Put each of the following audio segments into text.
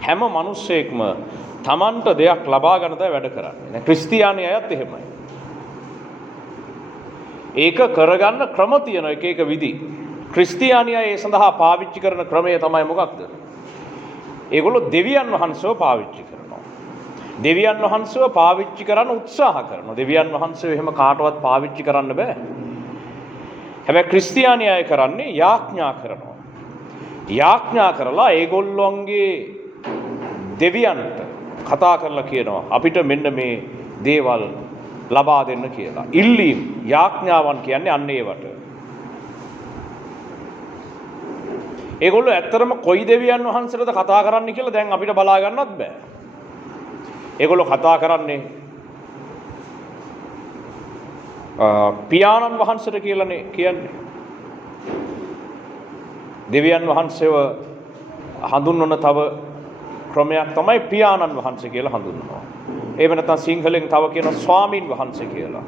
හැම මිනිස්සෙක්ම තමන්ට දෙයක් ලබා ගන්නද වැඩ කරන්නේ. ක්‍රිස්තියානි අයත් එහෙමයි. ඒක කරගන්න ක්‍රම තියෙන එක එක විදි. ක්‍රිස්තියානි අය ඒ සඳහා පාවිච්චි කරන ක්‍රමය තමයි මොකක්ද? ඒගොල්ලෝ දෙවියන් වහන්සේව පාවිච්චි කරනවා. දෙවියන් වහන්සේව පාවිච්චි කරන්න උත්සාහ කරනවා. දෙවියන් වහන්සේව එහෙම කාටවත් පාවිච්චි කරන්න බෑ. හැබැයි ක්‍රිස්තියානි අය කරන්නේ යාඥා කරනවා. යාඥා කරලා ඒගොල්ලොන්ගේ දෙවියන්ට කතා කරලා කියනවා අපිට මෙන්න මේ දේවල් ලබා දෙන්න කියලා. ඉල්ලීම් යාඥාවන් කියන්නේ අන්න ඒවට. ඒගොල්ලෝ ඇත්තටම කොයි දෙවියන් වහන්සේටද කතා කරන්න කියලා දැන් අපිට බලා ගන්නවත් බෑ. ඒගොල්ලෝ කතා කරන්නේ පියාණන් වහන්සේට කියලානේ කියන්නේ. දෙවියන් වහන්සේව හඳුන්වන තව ක්‍රමයක් තමයි පියාණන් වහන්සේ කියලා හඳුන්වනවා. එහෙම නැත්නම් සිංහලෙන් තව කියනවා ස්වාමින් වහන්සේ කියලා.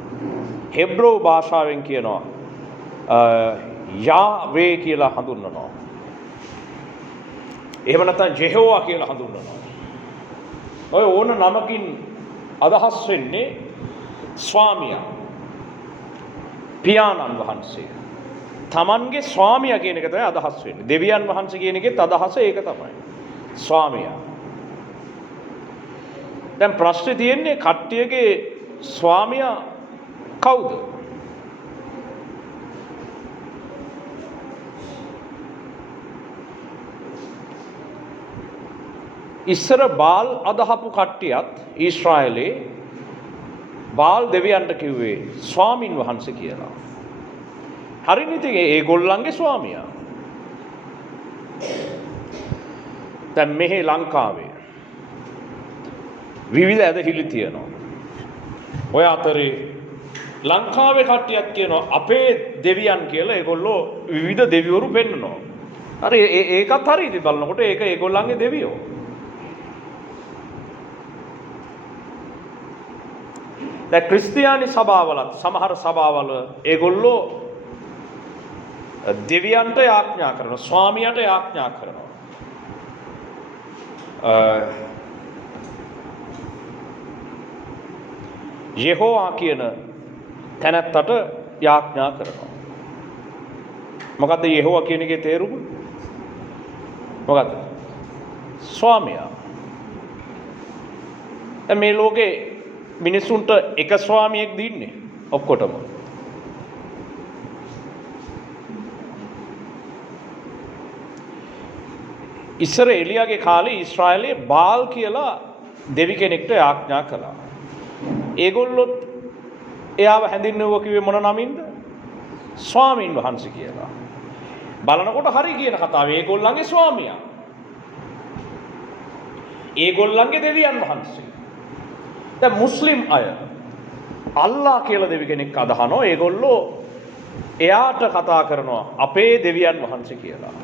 හෙබ්‍රෝ භාෂාවෙන් කියනවා යාවේ කියලා හඳුන්වනවා. එහෙම නැත්නම් ජෙහෝවා කියලා හඳුන්වනවා. ඔය ඕන නමකින් අදහස් වෙන්නේ ස්වාමියා. පියාණන් වහන්සේ. තමන්ගේ ස්වාමියා කියන එක තමයි අදහස් වෙන්නේ. දෙවියන් වහන්සේ කියන එකෙත් අදහස ඒක තමයි. ස්වාමියා. දැන් ප්‍රශ්නේ තියෙන්නේ කට්ටියගේ ස්වාමියා කවුද? ඉස්සර බාල් අදහපු කට්ටියත් ඊශ්‍රායලේ බාල් දෙවියන්ට කිව්වේ ස්වාමින් වහන්සේ කියලා. හරිනේ ඉතින් ඒගොල්ලන්ගේ ස්වාමියා. දැන් මෙහි ලංකාවේ විවිධ ඇදහිලි තියෙනවා. ඔය අතරේ ලංකාවේ කට්ටියක් කියනවා අපේ දෙවියන් කියලා ඒගොල්ලෝ විවිධ දෙවිවරු පෙන්නනවා. හරි ඒකත් හරි ඉතින් බලනකොට ඒක ඒගොල්ලන්ගේ දෙවියෝ. දැන් ක්‍රිස්තියානි සභාවලත් සමහර සභාවල ඒගොල්ලෝ දෙවියන්ට යාඥා කරනවා ස්වාමියාට යාඥා කරනවා. යෙහෝවා කියන තැනැත්තට යාඥා කරනවා. මොකද්ද යෙහෝවා කියන එකේ තේරුම? මොකද්ද? ස්වාමියා. මේ ලෝකේ මිනිසුන්ට එක ස්වාමියෙක් දින්නේ ඔක්කොටම. ඉස්සර එලියාගේ කාලේ ඊශ්‍රායලයේ බාල් කියලා දෙවි කෙනෙක්ට යාඥා කළා. ඒගොල්ලොත් එයාව හැඳින්වුවා කිව්වේ මොන නමින්ද? ස්වාමීන් වහන්සේ කියලා. බලනකොට හරි කියන කතාව ඒගොල්ලන්ගේ ස්වාමියා. ඒගොල්ලන්ගේ දෙවියන් වහන්සේ. දැන් මුස්ලිම් අය අල්ලා කියලා දෙවි කෙනෙක් අදහනවා. ඒගොල්ලෝ එයාට කතා කරනවා අපේ දෙවියන් වහන්සේ කියලා.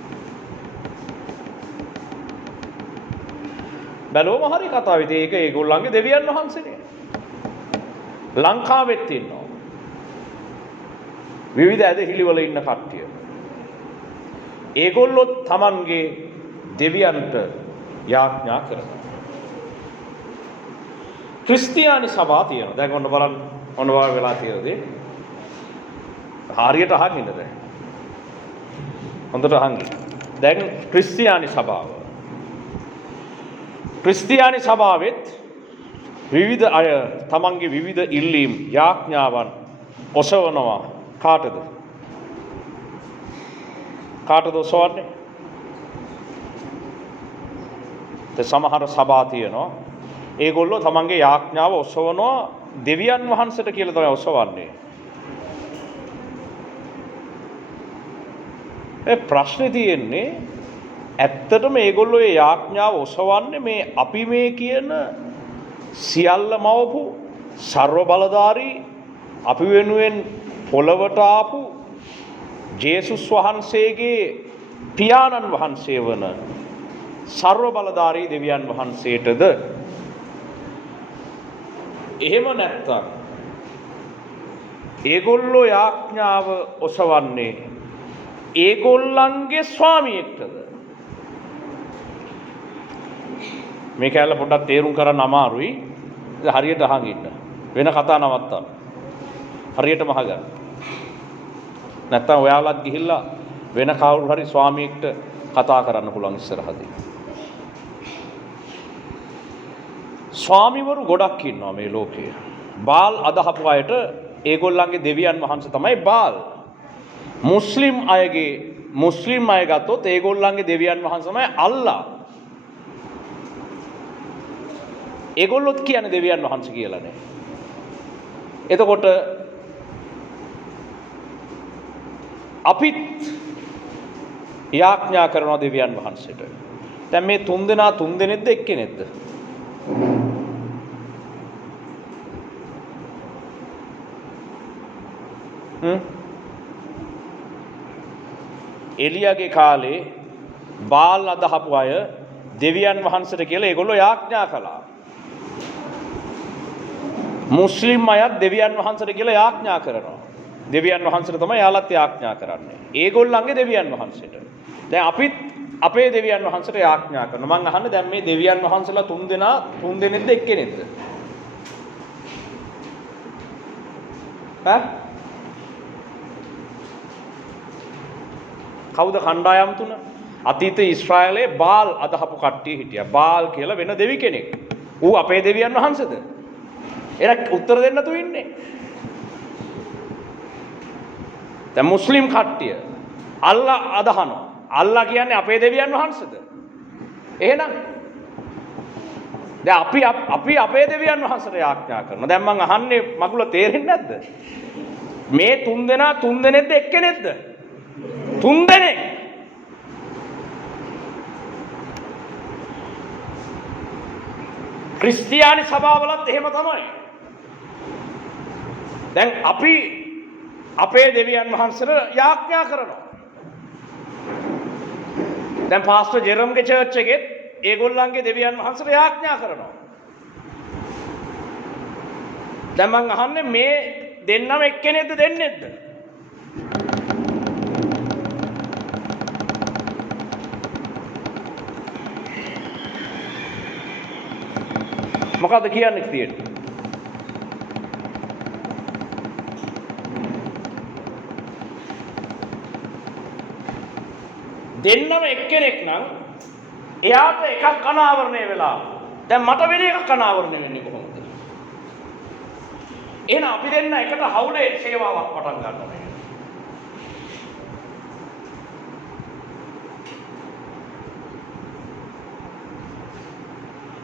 බැලුවම හරි කතාව. ඉතින් ඒක ඒගොල්ලන්ගේ දෙවියන් වහන්සේනේ. ලංකාවෙත් ඉන්නවා විවිධ ඇදහිලි වල ඉන්න කට්ටිය. ඒගොල්ලෝ තමන්ගේ දෙවියන්ට යාඥා කරනවා. ක්‍රිස්තියානි සභා තියෙනවා. දැන් ඔන්න බලන්න ඔන්න වාගේ වෙලා තියෙනදී හරියට අහන්න ඉන්න දැන්. හොඳට අහන්න. දැන් ක්‍රිස්තියානි සභාව. ක්‍රිස්තියානි සභාවෙත් විවිධ අය තමන්ගේ විවිධ ඉල්ලීම් යාඥාවන් ඔසවනවා කාටද? කාටද ඔසවන්නේ? සමහර සභා තියෙනවා. ඒගොල්ලෝ තමන්ගේ යාඥාව ඔසවනවා දෙවියන් වහන්සේට කියලා තමයි ඔසවන්නේ. ඒ ප්‍රශ්නේ තියෙන්නේ ඇත්තටම ඒගොල්ලෝ ඒ යාඥාව ඔසවන්නේ මේ අපි මේ කියන සියල්ල මවපු ਸਰව බලධාරී අපි වෙනුවෙන් පොළවට ආපු ජේසුස් වහන්සේගේ පියාණන් වහන්සේ වන ਸਰව බලධාරී දෙවියන් වහන්සේටද? එහෙම නැත්නම් ඒගොල්ලෝ යාඥාව ඔසවන්නේ ඒගොල්ලන්ගේ ස්වාමියෙක්ටද? මේ කැලල පොඩ්ඩක් තේරුම් කරන්න අමාරුයි. හරියට අහන් ඉන්න. වෙන කතා නවත්තන්න. හරියටම අහගන්න. නැත්තම් ඔයාලත් ගිහිල්ලා වෙන කවුරු හරි ස්වාමියෙක්ට කතා කරන්න පුළුවන් ඉස්සරහදී. ස්වාමිවරු ගොඩක් ඉන්නවා මේ ලෝකයේ. බාල් අදහපු අයට ඒගොල්ලන්ගේ දෙවියන් වහන්සේ තමයි බාල්. මුස්ලිම් අය ගත්තොත් ඒගොල්ලන්ගේ දෙවියන් වහන්සේ තමයි අල්ලා. ඒගොල්ලොත් කියන්නේ දෙවියන් වහන්සේ කියලානේ. එතකොට අපිත් යාඥා කරනවා දෙවියන් වහන්සේට. දැන් මේ තුන්දෙනා තුන්දෙනෙක්ද එක්කෙනෙක්ද? එලියාගේ කාලේ බාල් අදහපු අය දෙවියන් වහන්සේට කියලා ඒගොල්ලෝ යාඥා කළා. මුස්ලිම් අයත් දෙවියන් වහන්සේට කියලා යාඥා කරනවා. දෙවියන් වහන්සේට තමයි යාලත් යාඥා කරන්නේ. ඒගොල්ලන්ගේ දෙවියන් වහන්සේට. දැන් අපිත් අපේ දෙවියන් වහන්සේට යාඥා කරනවා. මං අහන්නේ දැන් මේ දෙවියන් වහන්සේලා තුන්දෙනෙක්ද එක්කෙනෙක්ද? කවුද කණ්ඩායම් තුන? අතීත ඊශ්‍රායලයේ බාල් අදහපු කට්ටිය හිටියා. බාල් කියලා වෙන දෙවි කෙනෙක්. ඌ අපේ දෙවියන් වහන්සේද? එරක් උත්තර දෙන්න තු ඉන්නේ. දැන් මුස්ලිම් කට්ටිය අල්ලා අදහනවා. අල්ලා කියන්නේ අපේ දෙවියන් වහන්සේද? එහෙනම් දැන් අපි අපේ දෙවියන් වහන්සේට යාඥා කරනවා. දැන් මං අහන්නේ මගුල තේරෙන්නේ නැද්ද? මේ තුන්දෙනා තුන්දෙනෙක්ද එක්කෙනෙක්ද? තුන්දෙනෙක්. ක්‍රිස්තියානි සභාවලත් එහෙම තමයි. දැන් අපි අපේ දෙවියන් වහන්සේට යාඥා කරනවා. දැන් පාස්ටර් ජෙරම්ගේ චර්ච් එකෙත් ඒගොල්ලන්ගේ දෙවියන් වහන්සේට යාඥා කරනවා. දැන් මං අහන්නේ මේ දෙන්නම එක්කෙනෙක්ද දෙන්නෙක්ද? මොකද්ද කියන්නේ තියෙන්නේ? දෙන්නම එක්කෙනෙක් නම් එයාට එකක් අනාවරණය වෙලා දැන් මට වෙන එකක් අනාවරණය වෙන්නේ කොහොමද? එහෙනම් අපි දෙන්න එකට හවුලේ සේවාවක් පටන් ගන්නවා.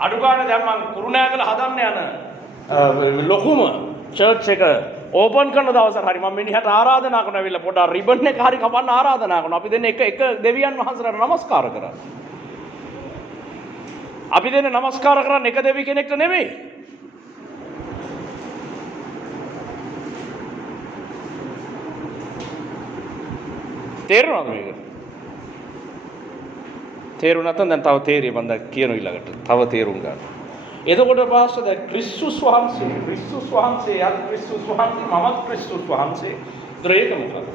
අඩුගානේ දැන් මම කුරුණෑගල හදන්න යන ලොකුම චර්ච් එක ඕපන් කරන දවසට හරි මම මිනිහට ආරාධනා කරනවා ඇවිල්ලා පොඩ්ඩක් රිබන් එක හරි කපන්න ආරාධනා කරනවා. අපි දෙන්න එක දෙවියන් වහන්සේලාට නමස්කාර කරා. අපි දෙන්න නමස්කාර කරන්නේ එක දෙවි කෙනෙක්ට නෙමෙයි. තේරුණාද මේක? තේරුණ නැත්නම් දැන් තව තේරිය මම දැන් කියන ඊළඟට තව තේරුම් ගන්න. එතකොට පාස්ටර් දැන් ක්‍රිස්තුස් වහන්සේ යත් ක්‍රිස්තුස් වහන්සේ මමත් ක්‍රිස්තුස් වහන්සේ ද්‍රේක මොකක්ද?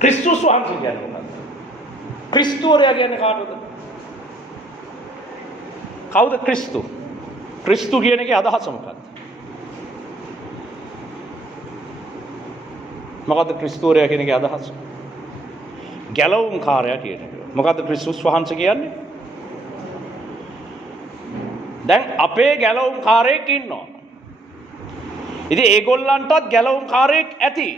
ක්‍රිස්තුස් වහන්සේ කියන්නේ මොකක්ද? ක්‍රිස්තුවරයා කියන්නේ කාටද? කවුද ක්‍රිස්තු? ක්‍රිස්තු කියන එකේ අදහස මොකක්ද? මොකද්ද ක්‍රිස්තුවරයා කියන එකේ අදහස? ගැලවුම්කාරයා කියන එක. මොකද්ද ක්‍රිස්තුස් වහන්සේ කියන්නේ? දැන් අපේ ගැලවුම්කාරයෙක් ඉන්නවා. ඉතින් ඒගොල්ලන්ටත් ගැලවුම්කාරයෙක් ඇති.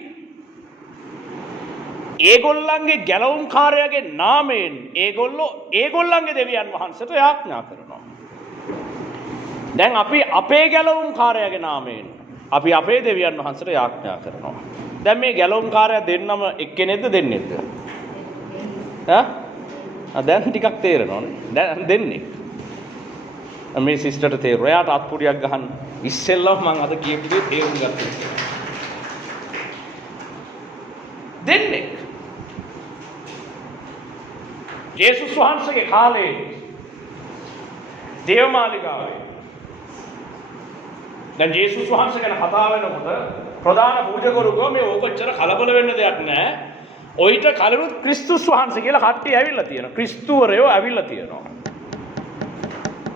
ඒගොල්ලන්ගේ ගැලවුම්කාරයාගේ නාමයෙන් ඒගොල්ලෝ ඒගොල්ලන්ගේ දෙවියන් වහන්සේට යාඥා කරනවා. දැන් අපි අපේ ගැලවුම්කාරයාගේ නාමයෙන් අපි අපේ දෙවියන් වහන්සේට යාඥා කරනවා. දැන් මේ ගැලවුම්කාරයා දෙන්නම එක්කෙනෙක්ද දෙන්නෙක්ද? දැන් ටිකක් තේරෙනවනේ. දැන් දෙන්නේ. මේ සිස්ටර්ට තේරුණා. එයාට අත්පුඩියක් ගහන්න. ඉස්සෙල්ලම මම අද කියපු දේ තේරුම් ගත්තා. දෙන්නේ. ජේසුස් වහන්සේගේ කාලේ දේවමාලිගාවේ දැන් ජේසුස් වහන්සේ ගැන කතා වෙනකොට ප්‍රධාන පූජකවරු මේ ඕකච්චර කලබල වෙන්න දෙයක් නැහැ. ඔయిత කලරුත් ක්‍රිස්තුස් වහන්සේ කියලා කට්ටිය ඇවිල්ලා තියෙනවා. ක්‍රිස්තුවරයෝ ඇවිල්ලා තියෙනවා.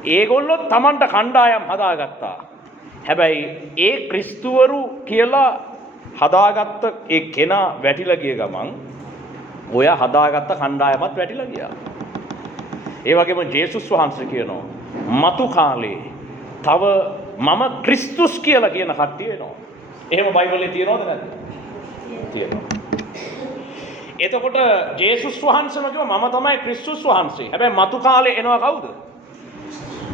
ඒගොල්ලොත් Tamanට කණ්ඩායම් හදාගත්තා. හැබැයි ඒ ක්‍රිස්තුවරු කියලා හදාගත්ත ඒ කෙනා වැටිලා ගිය ගමන් ඔය හදාගත්ත කණ්ඩායමත් වැටිලා ගියා. ඒ වගේම ජේසුස් වහන්සේ කියනවා මතු කාලේ තව මම ක්‍රිස්තුස් කියලා කියන කට්ටිය එනවා. එහෙම බයිබලයේ තියෙනවද නැද්ද? තියෙනවා. එතකොට ජේසුස් වහන්සේම කිව්වා මම තමයි ක්‍රිස්තුස් වහන්සේ. හැබැයි මතු කාලේ එනවා කවුද?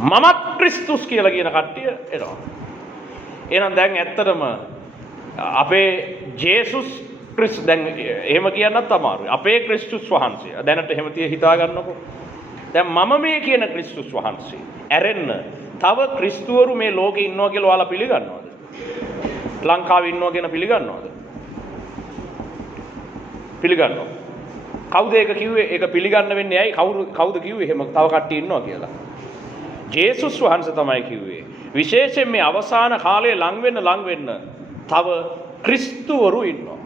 මමත් ක්‍රිස්තුස් කියලා කියන කට්ටිය එනවා. එහෙනම් දැන් ඇත්තටම අපේ ජේසුස් දැන් එහෙම කියන්නත් අමාරුයි. අපේ ක්‍රිස්තුස් වහන්සේ. දැනට එහෙම හිතා ගන්නකො. දැන් මම මේ කියන ක්‍රිස්තුස් වහන්සේ ඇරෙන්න තව ක්‍රිස්තුවරු මේ ලෝකේ ඉන්නවා කියලා ඔයාලා පිළිගන්නවද? ලංකාවේ ඉන්නවා කියන පිළිගන්නවද? පිළිගන්නවා. කවුද ඒක කිව්වේ? ඒක පිළිගන්න වෙන්නේ ඇයි? කවුද කිව්වේ එහෙම තව කට්ටිය ඉන්නවා කියලා? ජේසුස් වහන්සේ තමයි කිව්වේ. විශේෂයෙන් මේ අවසාන කාලයේ ලං වෙන්න තව ක්‍රිස්තුවරු ඉන්නවා.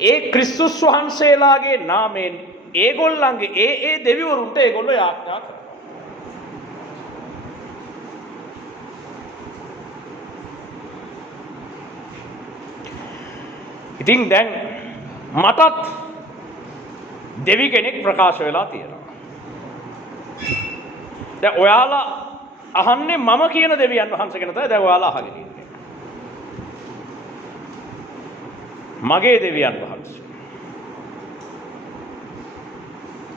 ඒ ක්‍රිස්තුස් වහන්සේලාගේ නාමයෙන් ඒගොල්ලන්ගේ ඒ දෙවිවරුන්ට ඒගොල්ලෝ යාඥා කරනවා. ඉතින් දැන් මටත් දෙවි කෙනෙක් ප්‍රකාශ වෙලා තියෙනවා. දැන් ඔයාලා අහන්නේ මම කියන දෙවියන් වහන්සේ ගැන තමයි දැන් ඔයාලා අහගෙන ඉන්නේ. මගේ දෙවියන් වහන්සේ.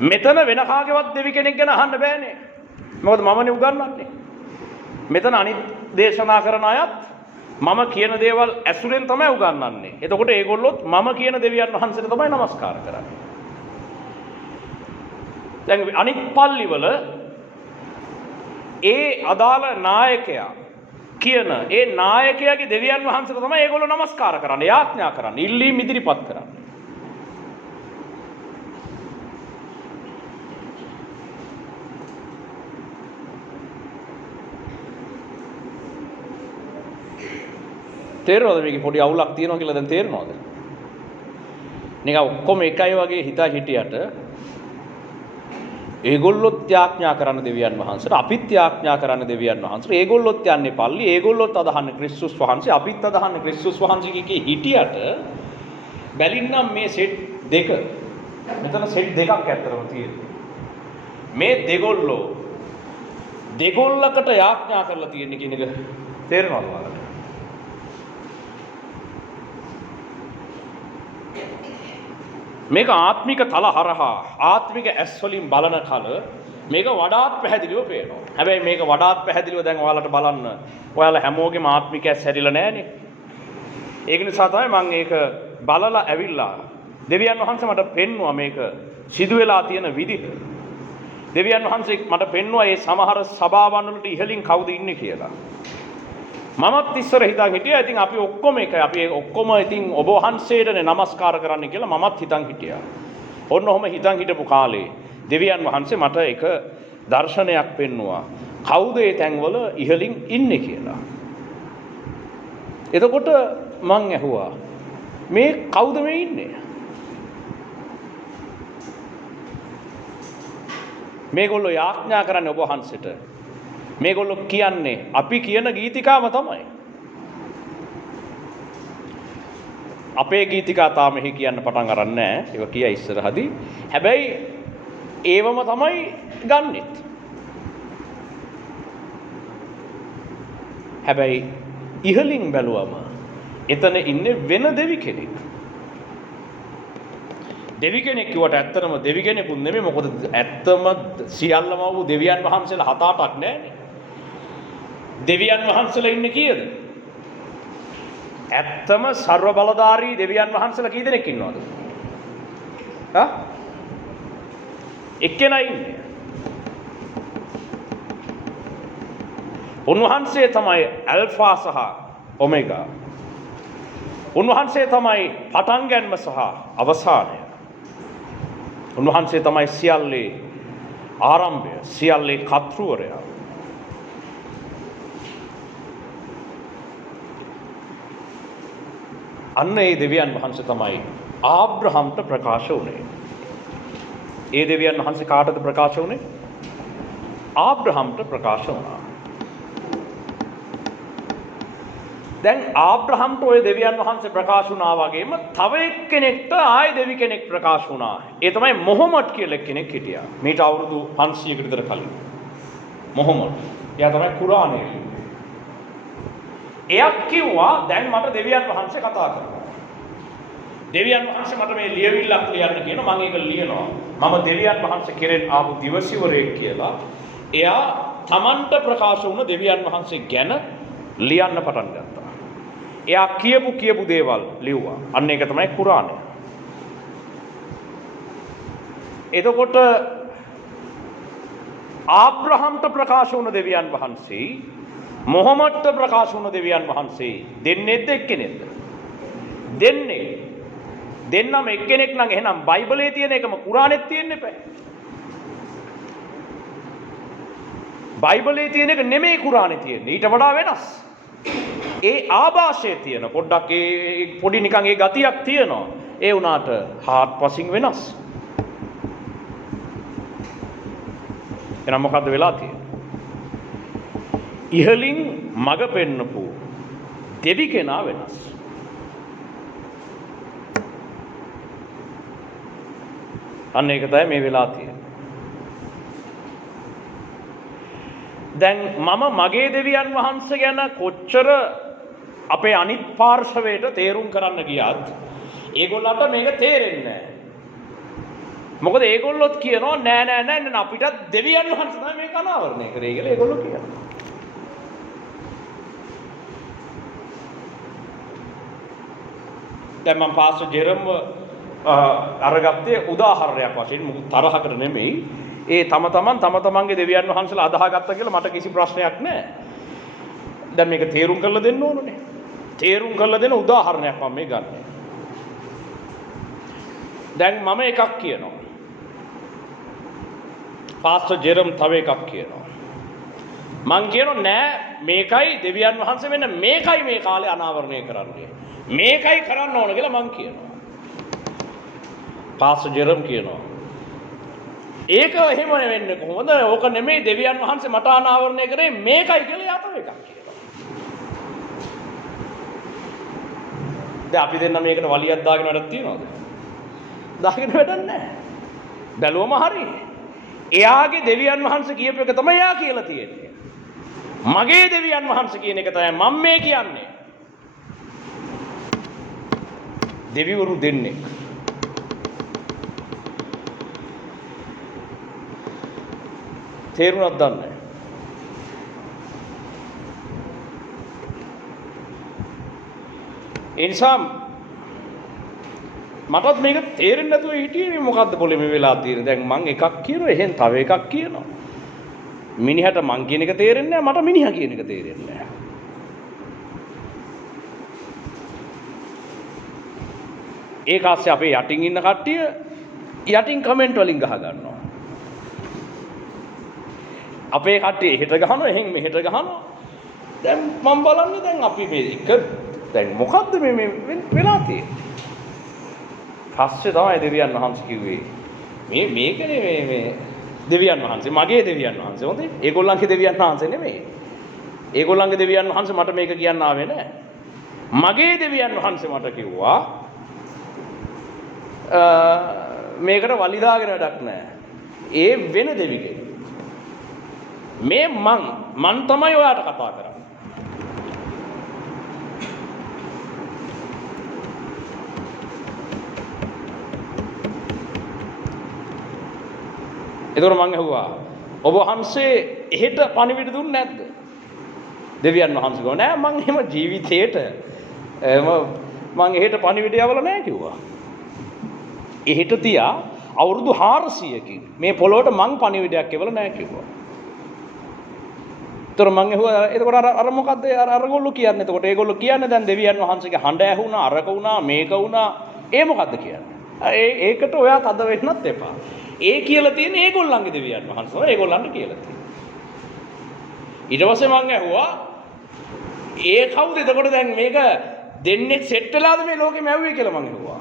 මෙතන වෙන කාගේවත් දෙවි කෙනෙක් ගැන අහන්න බෑනේ. මොකද මමනේ උගන්වන්නේ. මෙතන අනිත් දේශනා කරන අයත් මම කියන දේවල් ඇසුරෙන් තමයි උගන්වන්නේ. එතකොට ඒගොල්ලොත් මම කියන දෙවියන් වහන්සේට තමයි নমස්කාර කරන්නේ. දැන් අනිත් පල්ලිවල ඒ අදාළ නායකයා කියන ඒ නායකයාගේ දෙවියන් වහන්සේට තමයි ඒගොල්ලෝ নমස්කාර කරන්නේ, යාඥා කරන්නේ, ඉල්ලීම් ඉදිරිපත් කරන්නේ. තේරෙනවද මේකේ පොඩි අවුලක් තියෙනවා කියලා දැන් තේරෙනවද? නිකන් ඔක්කොම එකයි වගේ හිතා හිටියට ඒගොල්ලොත් යාඥා කරන දෙවියන් වහන්සේට අපිත් යාඥා කරන දෙවියන් වහන්සේට ඒගොල්ලොත් යන්නේ පල්ලි ඒගොල්ලොත් අදහන්නේ ක්‍රිස්තුස් වහන්සේ අපිත් අදහන්නේ ක්‍රිස්තුස් වහන්සේ කී හිටියට බැලින්නම් මේ සෙට් දෙක මෙතන සෙට් දෙකක් ඇත්තටම තියෙනවා. මේ දෙගොල්ලකට යාඥා කරලා තියෙන කියන එක තේරෙනවද ඔයාලට? මේක ආත්මික තල හරහා ආත්මික ඇස් වලින් බලන කල මේක වඩාත් පැහැදිලිව පේනවා. හැබැයි මේක වඩාත් පැහැදිලිව දැන් ඔයාලට බලන්න ඔයාලා හැමෝගෙම ආත්මික ඇස් හැදිලා නැහනේ. ඒක නිසා තමයි මම ඒක බලලා ඇවිල්ලා දෙවියන් වහන්සේ මට පෙන්නුවා මේක සිදු වෙලා තියෙන විදිහ. දෙවියන් වහන්සේ මට පෙන්නුවා මේ සමහර සභාවන් වලට ඉහළින් කවුද ඉන්නේ කියලා. මමත් ඉස්සර හිතන් හිටියා. ඉතින් අපි ඔක්කොම එකයි. අපි ඔක්කොම ඉතින් ඔබ වහන්සේටනේ নমස්කාර කරන්න කියලා මමත් හිතන් හිටියා. ඔන්න ඔහම හිතන් හිටපු කාලේ දෙවියන් වහන්සේ මට එක දර්ශනයක් පෙන්නුවා. කවුද ඒ තැන්වල ඉහළින් ඉන්නේ කියලා. එතකොට මං ඇහුවා මේ කවුද මේ ඉන්නේ? මේගොල්ලෝ යාඥා කරන්නේ ඔබ වහන්සේට. මේගොල්ලෝ කියන්නේ අපි කියන ගීතිකාව තමයි. අපේ ගීතිකා තාම මෙහි කියන්න පටන් අරන් නැහැ. ඒක කියයි ඉස්සරහදී. හැබැයි ඒවම තමයි ගන්නෙත්. හැබැයි ඉහළින් බැලුවම එතන ඉන්නේ වෙන දෙවි කෙනෙක්. දෙවි කෙනෙක් කිව්වට ඇත්තටම දෙවි කෙනෙකුත් නෙමෙයි. මොකද ඇත්තම සියල්ලම වූ දෙවියන් වහන්සේලා 7-8ක් නැහැනේ. දෙවියන් වහන්සේලා ඉන්නේ කීයද? ඇත්තම ਸਰව බලධාරී දෙවියන් වහන්සේලා කී දෙනෙක් ඉන්නවද? එක්කෙනා ඉන්නේ. උන්වහන්සේ තමයි ඇල්ෆා සහ ඔමෙගා. උන්වහන්සේ තමයි පටන් ගැනීම සහ අවසානය. උන්වහන්සේ තමයි සියල්ලේ ආරම්භය, සියල්ලේ කර්තෘවරයා. අන්න ඒ දෙවියන් වහන්සේ තමයි ආබ්‍රහම්ට ප්‍රකාශ වුණේ. ඒ දෙවියන් වහන්සේ කාටද ප්‍රකාශ වුණේ? ආබ්‍රහම්ට ප්‍රකාශ වුණා. දැන් ආබ්‍රහම්ට ওই දෙවියන් වහන්සේ ප්‍රකාශ වුණා වගේම තව එක්කෙනෙක්ට ආයෙ දෙවි කෙනෙක් ප්‍රකාශ වුණා. ඒ තමයි මොහොමඩ් කියලා කෙනෙක් හිටියා. මේට අවුරුදු 500කට විතර කලින්. මොහොමඩ්. එයා තමයි කුරානයේ ලිව්වේ. එයා කිව්වා දැන් මට දෙවියන් වහන්සේ කතා කරනවා. දෙවියන් වහන්සේ මට මේ ලියවිල්ලක් ලියන්න කියනවා. මම ඒක ලියනවා. මම දෙවියන් වහන්සේ කෙරෙන් ආපු දිවසිවරයෙක් කියලා. එයා Tamanට ප්‍රකාශ වුණ දෙවියන් වහන්සේ ගැන ලියන්න පටන් ගත්තා. එයා කියපු දේවල් ලිව්වා. අන්න ඒක තමයි කුරානය. එතකොට ආබ්‍රහම්ට ප්‍රකාශ වුණ දෙවියන් වහන්සේ මොහොමඩ්ට ප්‍රකාශ වුණ දෙවියන් වහන්සේ දෙන්නේද එක්කෙනෙක්ද? දෙන්නේ. දෙන්නම එක්කෙනෙක් නම් එහෙනම් බයිබලයේ තියෙන එකම කුරානෙත් තියෙන්න එපා. බයිබලයේ තියෙන එක නෙමෙයි කුරානේ තියෙන්නේ. ඊට වඩා වෙනස්. ඒ ආభాෂයේ තියෙන පොඩ්ඩක් ඒ පොඩි නිකන් ඒ ගතියක් තියෙනවා. ඒ වුණාට හාත්පසින් වෙනස්. එහෙනම් මොකද්ද වෙලා තියෙන්නේ? ඉහලින් මඟ පෙන්නපු දෙවි කෙනා වෙනස්. අන්න ඒක තමයි මේ වෙලා තියෙන්නේ. දැන් මම මගේ දෙවියන් වහන්සේ ගැන කොච්චර අපේ අනිත් පාර්ශවයට තේරුම් කරන්න ගියත් ඒගොල්ලන්ට මේක තේරෙන්නේ නැහැ. මොකද ඒගොල්ලොත් කියනවා නෑ අපිටත් දෙවියන් වහන්සේ තමයි මේක අනාවරණය කරේ කියලා ඒගොල්ලෝ කියනවා. දැන් මම පාස්ටර් ජෙරම් අරගත්තේ උදාහරණයක් වශයෙන් මොකද තරහකට නෙමෙයි. ඒ තමන්ගේ දෙවියන් වහන්සේලා අදාහගත්තා කියලා මට කිසි ප්‍රශ්නයක් නැහැ. දැන් මේක තේරුම් කරලා දෙන්න ඕනනේ. තේරුම් කරලා දෙන උදාහරණයක් මම මේ ගන්නෙ. දැන් මම එකක් කියනවා. පාස්ටර් ජෙරම් තව එකක් කියනවා. මං කියනවා නෑ මේකයි දෙවියන් වහන්සේ වෙන මේකයි මේ කාලේ අනාවරණය කරන්නේ. මේකයි කරන්න ඕන කියලා මං කියනවා. පාස්ටර් ජෙරම් කියනවා ඒක එහෙම වෙන්නේ කොහොමද? ඕක නෙමෙයි දෙවියන් වහන්සේ මට අනාවරණය කරේ මේකයි කියලා යාතව එකක් කියනවා. දැන් අපි දෙන්න මේකට වලියක් දාගෙන වැඩක් තියනවද? දාගෙන වැඩක් නැහැ. බැලුවම හරි. එයාගේ දෙවියන් වහන්සේ කියපු එක තමයි එයා කියලා තියෙන්නේ. මගේ දෙවියන් වහන්සේ කියන එක තමයි මම මේ කියන්නේ. දෙවිවරු දෙන්නේ තේරුණාද දන්නේ? ඒ නිසා මටත් මේක තේරෙන්නේ නැතුව හිටියේ මොකද්ද පොලේ මේ වෙලා තියෙන්නේ. දැන් මං එකක් කියනවා එහෙන් තව එකක් කියනවා. මිනිහට මං කියන එක තේරෙන්නේ නැහැ මට මිනිහා කියන එක තේරෙන්නේ නැහැ. ඒක ASCII අපේ යටින් ඉන්න කට්ටිය යටින් කමෙන්ට් වලින් ගහ ගන්නවා. අපේ කට්ටිය එහෙට ගහනවා එහෙන් මෙහෙට ගහනවා. දැන් මම බලන්නේ දැන් අපි මේ එක දැන් මොකද්ද මේ වෙලා තියෙන්නේ? පස්සේ තමයි දෙවියන් වහන්සේ කිව්වේ මේකනේ මේ දෙවියන් වහන්සේ මගේ දෙවියන් වහන්සේ හොඳේ. ඒගොල්ලන්ගේ දෙවියන් වහන්සේ නෙමෙයි. ඒගොල්ලන්ගේ දෙවියන් වහන්සේ මට මේක කියන්න ආවේ නැහැ. මගේ දෙවියන් වහන්සේ මට කිව්වා මේකට වලි දාගෙන වැඩක් නැහැ. ඒ වෙන දෙවි කෙනෙක්. මේ මං තමයි ඔයාට කතා කරන්නේ. එතකොට මං ඇහුවා ඔබ වහන්සේ එහෙට පණිවිඩ දුන්නේ නැද්ද? දෙවියන් වහන්සේ කිව්වා නෑ මං එහෙම ජීවිතේට මං එහෙට පණිවිඩ යවලා නෑ කිව්වා. එහෙට තියා අවුරුදු 400කින් මේ පොළොවට මං පණිවිඩයක් එවලා නෑ කිව්වා. ඒතර මං ඇහුවා එතකොට අර මොකද්ද අරගොල්ලෝ කියන්නේ? එතකොට ඒගොල්ලෝ කියන්නේ දැන් දෙවියන් වහන්සේගේ හඬ ඇහුණා අරක වුණා මේක වුණා ඒ මොකද්ද කියන්නේ? ඒකට ඔයා තද වෙන්නත් එපා. ඒ කියලා තියෙන ඒගොල්ලන්ගේ දෙවියන් වහන්සේ ඒගොල්ලන්ට කියලා තියෙනවා. ඊට පස්සේ මං ඇහුවා ඒ කවුද එතකොට දැන් මේක දෙන්නේ සෙට් වෙලාද මේ ලෝකෙම ඇව්වේ කියලා මං ඇහුවා.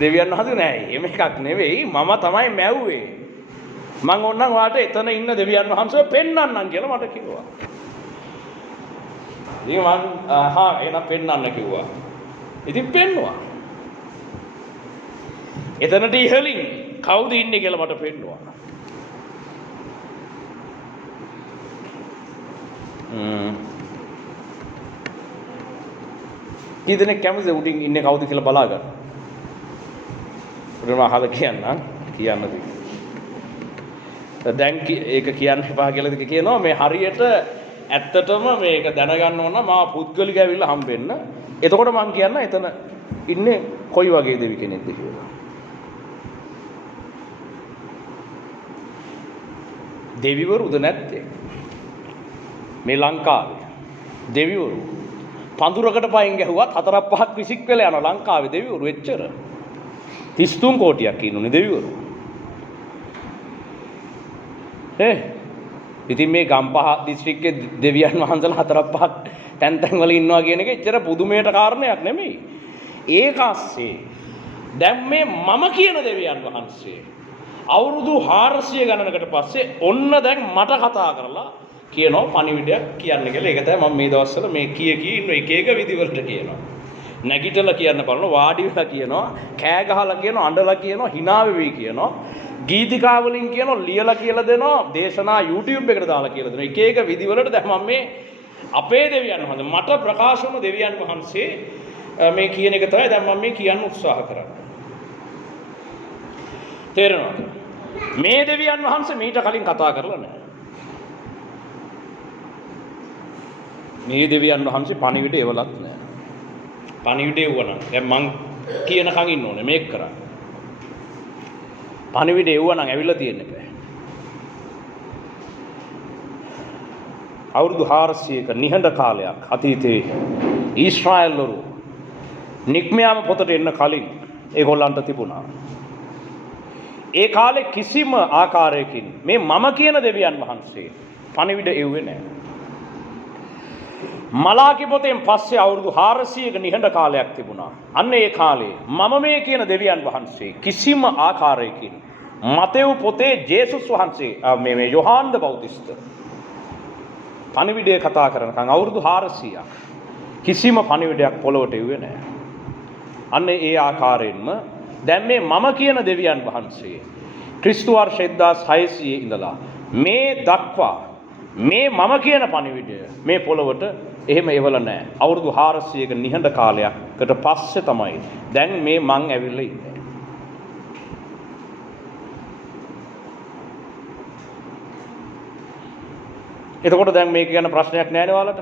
දෙවියන් වහන්සේ නෑ එහෙම එකක් නෙවෙයි මම තමයි මැව්වේ. මං ඕන්නම් ඔයාට එතන ඉන්න දෙවියන් වහන්සේව පෙන්වන්නම් කියලා මට කිව්වා. ඉතින් මං එහෙනම් පෙන්වන්න කිව්වා. ඉතින් පෙන්නුවා. එතනට ඉහළින් කවුද ඉන්නේ කියලා මට පෙන්නුවා. කීදෙනෙක් කැමතිද උඩින් ඉන්නේ කවුද කියලා බලා ගන්න? උඩම අහලා කියන්නම් කියන්නද? දැන් ඒක කියන්න එපා කියලාද කියනවා මේ හරියට ඇත්තටම මේක දැනගන්න ඕන මා පුද්ගලික ඇවිල්ලා හම්බෙන්න. එතකොට මම කියන්න එතන ඉන්නේ කොයි වගේ දෙවි කෙනෙක්ද කියලා. දෙවිවරුද නැත්තේ? මේ ලංකාවේ දෙවිවරු පඳුරකට පයින් ගැහුවත් 4-5ක් විසික් වෙලා යනවා ලංකාවේ දෙවිවරු එච්චර 33 කෝටියක් ඉන්නුනේ දෙවිවරු. ඉතින් මේ ගම්පහ දිස්ත්‍රික්කයේ දෙවියන් වහන්සේලා 4-5ක් තැන් තැන් වල ඉන්නවා කියන එක එච්චර පුදුමයට කාරණයක් නෙමෙයි. ඒක ASCII දැන් මේ මම කියන දෙවියන් වහන්සේ අවුරුදු 400 ගණනකට පස්සේ ඔන්න දැන් මට කතා කරලා කියනවා පණිවිඩයක් කියන්න කියලා. ඒක තමයි මම මේ දවස්වල මේ කී ඉන්න එක එක විදිවලට කියනවා. නැගිටලා කියන්න බලනවා, වාඩි වෙලා කියනවා, කෑ ගහලා කියනවා, අඬලා කියනවා, hina වෙවි කියනවා, ගීතිකා වලින් කියනවා, ලියලා කියලා දෙනවා, දේශනා YouTube එකට දාලා කියලා දෙනවා. එක එක විදිවලට දැන් මම මේ අපේ දෙවියන් වහන්සේ මට ප්‍රකාශ වුණු දෙවියන් වහන්සේ මේ කියන එක තමයි දැන් මම මේ කියන්න උත්සාහ කරන්නේ. තේරෙනවද? මේ දෙවියන් වහන්සේ මීට කලින් කතා කරලා නැහැ. මේ දෙවියන් වහන්සේ පණිවිඩ එවලත් නැහැ. පණිවිඩ එවුවනම් දැන් මං කියනකන් ඉන්න ඕනේ මේක කරන්න. පණිවිඩ එවුවනම් ඇවිල්ලා තියෙන්න බෑ. අවුරුදු 400ක නිහඬ කාලයක් අතීතයේ ඊශ්‍රායල්වරු නික්මයාම පොතට එන්න කලින් ඒගොල්ලන්ට තිබුණා. ඒ කාලේ කිසිම ආකාරයකින් මේ මම කියන දෙවියන් වහන්සේ පණිවිඩ එව්වේ නැහැ. මලාකි පොතෙන් පස්සේ අවුරුදු 400ක නිහඬ කාලයක් තිබුණා. අන්න ඒ කාලේ මම මේ කියන දෙවියන් වහන්සේ කිසිම ආකාරයකින් මතෙව් පොතේ ජේසුස් වහන්සේ මේ යොහාන් ද බෞතිස්ත පණිවිඩය කතා කරනකන් අවුරුදු 400ක් කිසිම පණිවිඩයක් පොළොවට එව්වේ නැහැ. අන්න ඒ ආකාරයෙන්ම දැන් මේ මම කියන දෙවියන් වහන්සේ ක්‍රිස්තු වර්ෂ 1600 ඉඳලා මේ දක්වා මේ මම කියන පණිවිඩය මේ පොළොවට එහෙම එවල නැහැ. අවුරුදු 400ක නිහඬ කාලයකට පස්සේ තමයි දැන් මේ මං ඇවිල්ලා ඉන්නේ. එතකොට දැන් මේක ගැන ප්‍රශ්නයක් නැහැ නේ ඔයාලට?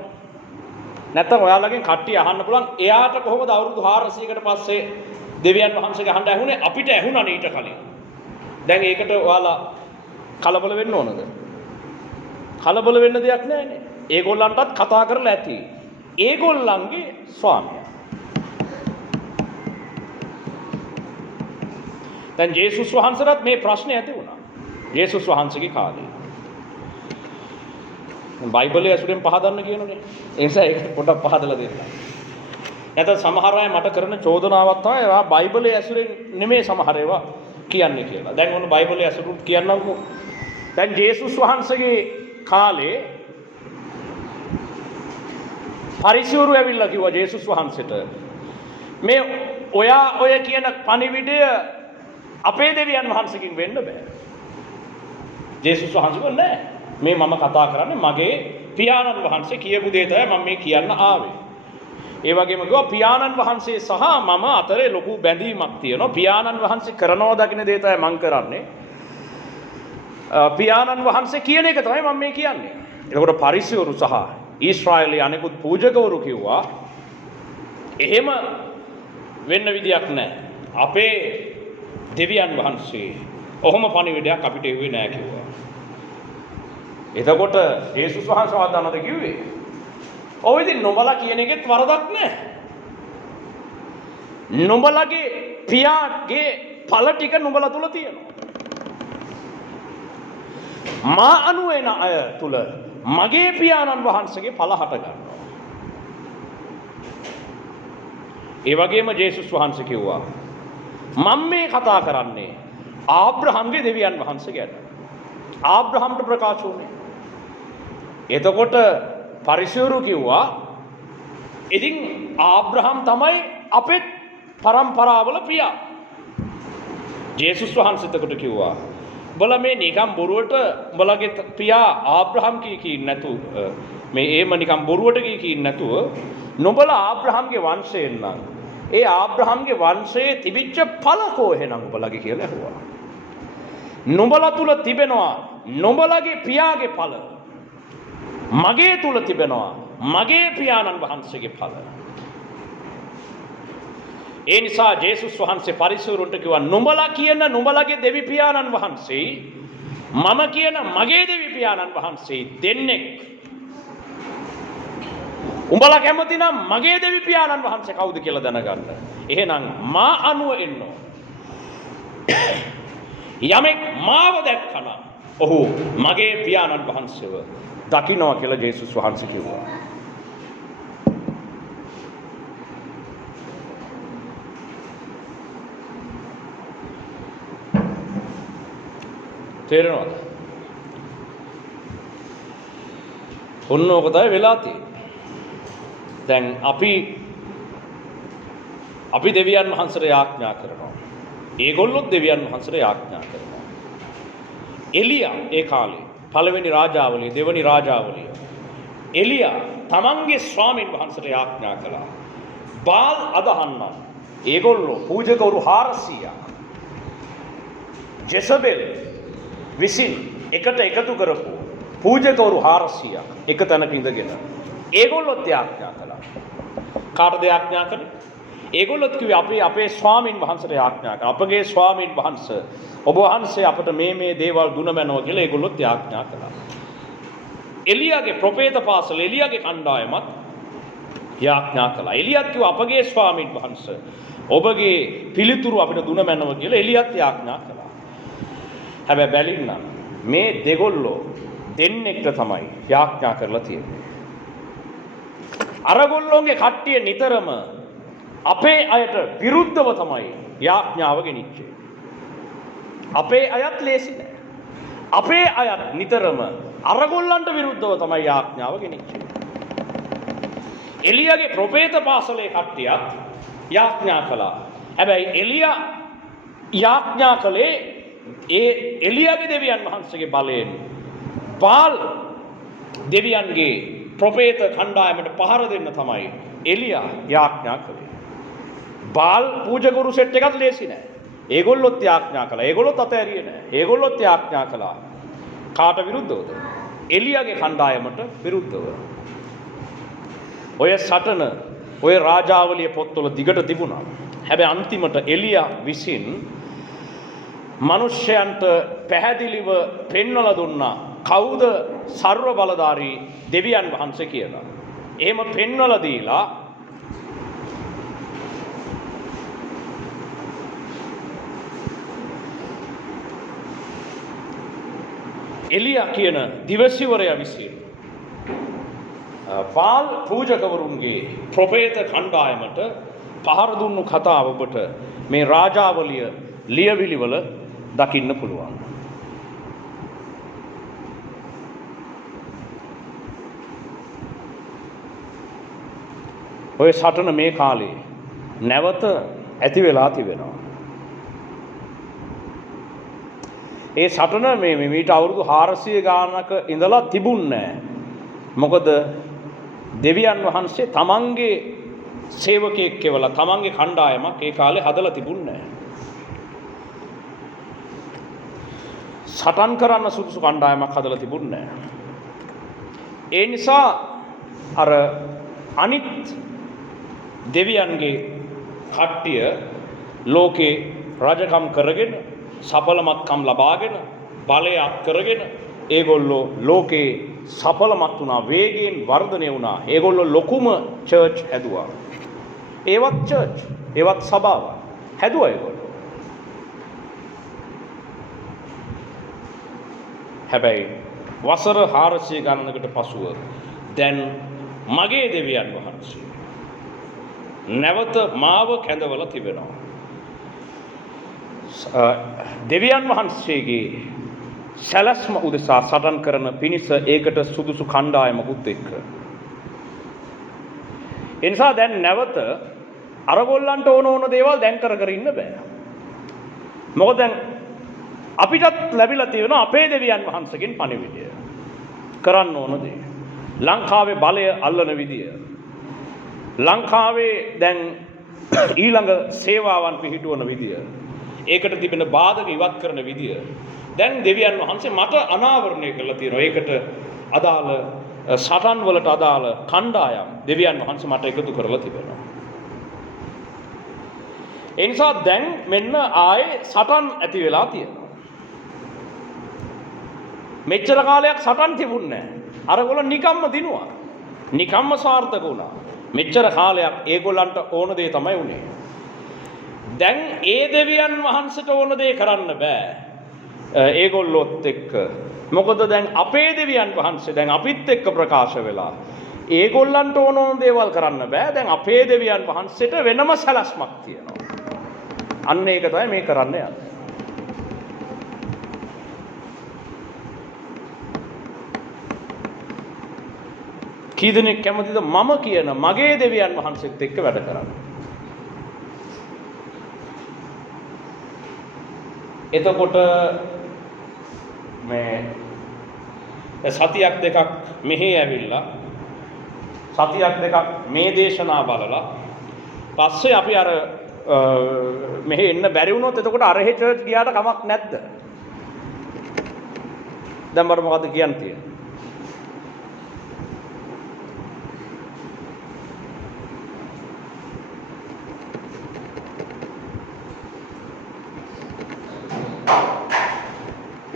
නැත්තම් ඔයාලගෙන් කට්ටිය අහන්න පුළුවන් එයාට කොහොමද අවුරුදු 400කට පස්සේ දෙවියන් වහන්සේගේ හඬ ඇහුනේ අපිට ඇහුණා ඊට කලින්. දැන් ඒකට ඔයාලා කලබල වෙන්න ඕනද? කලබල වෙන්න දෙයක් නැහැ නේ. ඒගොල්ලන්ටත් කතා කරලා ඇති. ඒගොල්ලන්ගේ ස්වාමියා. දැන් ජේසුස් වහන්සේට මේ ප්‍රශ්නේ ඇති වුණා. ජේසුස් වහන්සේගේ කාලේ. බයිබලයේ ඇසුරෙන් පහදන්න කියනනේ. ඒ නිසා ඒක පොඩ්ඩක් පහදලා දෙන්න. නැත්නම් සමහර අය මට කරන චෝදනාවක් තමයි ඒවා බයිබලයේ ඇසුරෙන් නෙමෙයි සමහර ඒවා කියන්නේ කියලා. දැන් ඔන්න බයිබලයේ ඇසුරුත් කියන්නම්කෝ. දැන් ජේසුස් වහන්සේගේ කාලේ පරිසවරු ඇවිල්ලා කිව්වා ජේසුස් වහන්සේට මේ ඔයා ඔය කියන පණිවිඩය අපේ දෙවියන් වහන්සේකින් වෙන්න බෑ. ජේසුස් වහන්සේ කිව්වා නෑ මේ මම කතා කරන්නේ මගේ පියාණන් වහන්සේ කියපු දේ තමයි මම මේ කියන්න ආවේ. ඒ වගේම කිව්වා පියාණන් වහන්සේ සහ මම අතරේ ලොකු බැඳීමක් තියෙනවා. පියාණන් වහන්සේ කරනවා දකින්න දේ තමයි මම කරන්නේ. පියාණන් වහන්සේ කියන එක තමයි මම මේ කියන්නේ. එතකොට පරිසවරු සහ ඊශ්‍රායලයේ අනෙකුත් පූජකවරු කිව්වා එහෙම වෙන්න විදියක් නැහැ. අපේ දෙවියන් වහන්සේ ඔහොම පණිවිඩයක් අපිට එව්වේ නැහැ කිව්වා. එතකොට යේසුස් වහන්සේ වදානද කිව්වේ ඔය ඉතින් නොබලා කියන එකෙත් වරදක් නැහැ. නොබලගේ පියාගේ ඵල ටික නොබලා තුල තියෙනවා. මා අනුවෙන අය තුල මගේ පියාණන් වහන්සේගේ ඵල හට ගන්නවා. ඒ වගේම ජේසුස් වහන්සේ කිව්වා මම මේ කතා කරන්නේ ආබ්‍රහම්ගේ දෙවියන් වහන්සේ ගැන. ආබ්‍රහම්ට ප්‍රකාශ වුණේ. එතකොට පරිසවරු කිව්වා ඉතින් ආබ්‍රහම් තමයි අපේ පරම්පරාවල පියා. ජේසුස් වහන්සේ එතකොට කිව්වා උඹලා මේ නිකම් බොරුවට උඹලගේ පියා ආබ්‍රහම් කී නැතු මේ ඒම නිකම් බොරුවට කී නැතුව නුඹලා ආබ්‍රහම්ගේ වංශයෙන් නම් ඒ ආබ්‍රහම්ගේ වංශයේ තිබිච්ච ඵල කොහෙනම් උඹලගේ කියලා ඇහුවා. නුඹලා තුල තිබෙනවා නුඹලගේ පියාගේ ඵල. මගේ තුල තිබෙනවා මගේ පියාණන් වහන්සේගේ ඵල. ඒ නිසා ජේසුස් වහන්සේ පරිසවරුන්ට කිව්වා නුඹලා කියන නුඹලගේ දෙවි පියාණන් වහන්සේ මම කියන මගේ දෙවි පියාණන් වහන්සේ දෙන්නෙක්. උඹලා කැමති නම් මගේ දෙවි පියාණන් වහන්සේ කවුද කියලා දැනගන්න. එහෙනම් මා අනුව එන්න. යමෙක් මාව දැක්කම ඔහු මගේ පියාණන් වහන්සේව දකින්නවා කියලා ජේසුස් වහන්සේ කිව්වා. තේරෙනවද? ඔන්න ඔක තමයි වෙලා තියෙන්නේ. දැන් අපි දෙවියන් වහන්සේට යාඥා කරනවා. ඒගොල්ලොත් දෙවියන් වහන්සේට යාඥා කරනවා. එලියා ඒ කාලේ පළවෙනි රාජාවලිය දෙවෙනි රාජාවලිය එලියා තමන්ගේ ස්වාමීන් වහන්සේට යාඥා කළා. බාල් අදහන්න ඒගොල්ලෝ පූජකවරු 400ක් ජෙසබෙල් විසින් එකට එකතු කරපු පූජකවරු 400ක් එක තැනක ඉඳගෙන ඒගොල්ලොත් යාඥා කළා. කාටද යාඥා කළේ? ඒගොල්ලොත් කිව්වේ අපේ ස්වාමින් වහන්සේට යාඥා කළා. අපගේ ස්වාමින් වහන්සේ ඔබ වහන්සේ අපට මේ දේවල් දුන මැනව කියලා ඒගොල්ලොත් යාඥා කළා. එලියාගේ ප්‍රොෆේත පාසල එලියාගේ කණ්ඩායමත් යාඥා කළා. එලියාත් කිව්වා අපගේ ස්වාමින් වහන්සේ ඔබගේ පිළිතුරු අපිට දුන මැනව කියලා එලියාත් යාඥා කළා. හැබැයි බැලින්න මේ දෙගොල්ලෝ දෙන්නෙක්ට තමයි යාඥා කරලා තියෙන්නේ. අරගොල්ලෝගේ කට්ටිය නිතරම අපේ අයට විරුද්ධව තමයි යාඥාව ගෙනිච්චේ. අපේ අයත් ලේසි නෑ. අපේ අයත් නිතරම අරගොල්ලන්ට විරුද්ධව තමයි යාඥාව ගෙනිච්චේ. එලියාගේ ප්‍රොෆේත පාසලේ කට්ටියත් යාඥා කළා. හැබැයි එලියා යාඥා කළේ ඒ එලියාගේ දෙවියන් වහන්සේගේ බලයෙන් බාල් දෙවියන්ගේ ප්‍රොෆේත කණ්ඩායමට පහර දෙන්න තමයි එලියා යාඥා කළේ. බාල් පූජකවරු සෙට් එකත් ලේසි නෑ. ඒගොල්ලොත් යාඥා කළා. ඒගොල්ලොත් අතෑරියේ නෑ. ඒගොල්ලොත් යාඥා කළා. කාට විරුද්ධවද? එලියාගේ කණ්ඩායමට විරුද්ධව. ඔය සටන ඔය රාජාවලිය පොත්වල දිගට තිබුණා. හැබැයි අන්තිමට එලියා විසින් මනුෂ්‍යයන්ට පැහැදිලිව පෙන්වලා දුන්නා කවුද සර්ව බලධාරී දෙවියන් වහන්සේ කියලා. එහෙම පෙන්වලා දීලා එලියා කියන දිවසිවරයා විසින් බාල් පූජකවරුන්ගේ ප්‍රොෆේත කණ්ඩායමට පහර දුන්නු කතාව ඔබට මේ රාජාවලිය ලියවිලිවල දකින්න පුළුවන්. ඔය සටන මේ කාලේ නැවත ඇති වෙලා තිබෙනවා. ඒ සටන මේ මීට අවුරුදු 400 ගානක ඉඳලා තිබුණේ නැහැ. මොකද දෙවියන් වහන්සේ තමන්ගේ සේවකයෙක් කෙවලා තමන්ගේ කණ්ඩායමක් ඒ කාලේ හදලා තිබුණේ නැහැ. සටන් කරන්න සුදුසු කණ්ඩායමක් හදලා තිබුණේ නැහැ. ඒ නිසා අර අනිත් දෙවියන්ගේ කට්ටිය ලෝකේ රජකම් කරගෙන සඵලමත්කම් ලබාගෙන බලය අත් කරගෙන ඒගොල්ලෝ ලෝකේ සඵලමත් වුණා. වේගයෙන් වර්ධනය වුණා. ඒගොල්ලෝ ලොකුම චර්ච් හැදුවා. ඒවත් චර්ච් ඒවත් සභාව හැදුවා ඒගොල්ලෝ. හැබැයි වසර 400 ගණනකට පසුව දැන් මගේ දෙවියන් වහන්සේ නැවත මාව කැඳවලා තිබෙනවා. දෙවියන් වහන්සේගේ සැලැස්ම උදෙසා සටන් කරන පිණිස ඒකට සුදුසු කණ්ඩායමකුත් එක්ක. ඒ නිසා දැන් නැවත අරගොල්ලන්ට ඕන දේවල් දැන් කර ඉන්න බෑ. මොකද දැන් අපිටත් ලැබිලා තියෙනවා අපේ දෙවියන් වහන්සේගෙන් පණිවිඩය. කරන්න ඕන දේ. ලංකාවේ බලය අල්ලන විදිය. ලංකාවේ දැන් ඊළඟ සේවාවන් පිහිටුවන විදිය. ඒකට තිබෙන බාධක ඉවත් කරන විදිය. දැන් දෙවියන් වහන්සේ මට අනාවරණය කරලා තියෙනවා. ඒකට අදාළ සටන් වලට අදාළ කණ්ඩායම් දෙවියන් වහන්සේ මට එකතු කරලා තිබෙනවා. ඒ නිසා දැන් මෙන්න ආයේ සටන් ඇති වෙලා තියෙනවා. මෙච්චර කාලයක් සටන් තිබුණේ නැහැ. අරගොල්ලෝ නිකම්ම දිනුවා. නිකම්ම සාර්ථක වුණා. මෙච්චර කාලයක් ඒගොල්ලන්ට ඕන දේ තමයි උනේ. දැන් ඒ දෙවියන් වහන්සේට ඕන දේ කරන්න බෑ. ඒගොල්ලොත් එක්ක. මොකද දැන් අපේ දෙවියන් වහන්සේ දැන් අපිත් එක්ක ප්‍රකාශ වෙලා ඒගොල්ලන්ට ඕන දේවල් කරන්න බෑ. දැන් අපේ දෙවියන් වහන්සේට වෙනම සැලැස්මක් තියෙනවා. අන්න ඒක තමයි මේ කරන්න යන්නේ. කී දෙනෙක් කැමතිද මම කියන මගේ දෙවියන් වහන්සේත් එක්ක වැඩ කරන්න? එතකොට මේ සතියක් දෙකක් මෙහි ඇවිල්ලා සතියක් දෙකක් මේ දේශනා බලලා පස්සේ අපි අර මෙහි එන්න බැරි වුණොත් එතකොට අරහෙ චර්ච් ගියාට කමක් නැද්ද? දැන් මට මොකද්ද කියන්න තියෙන්නේ?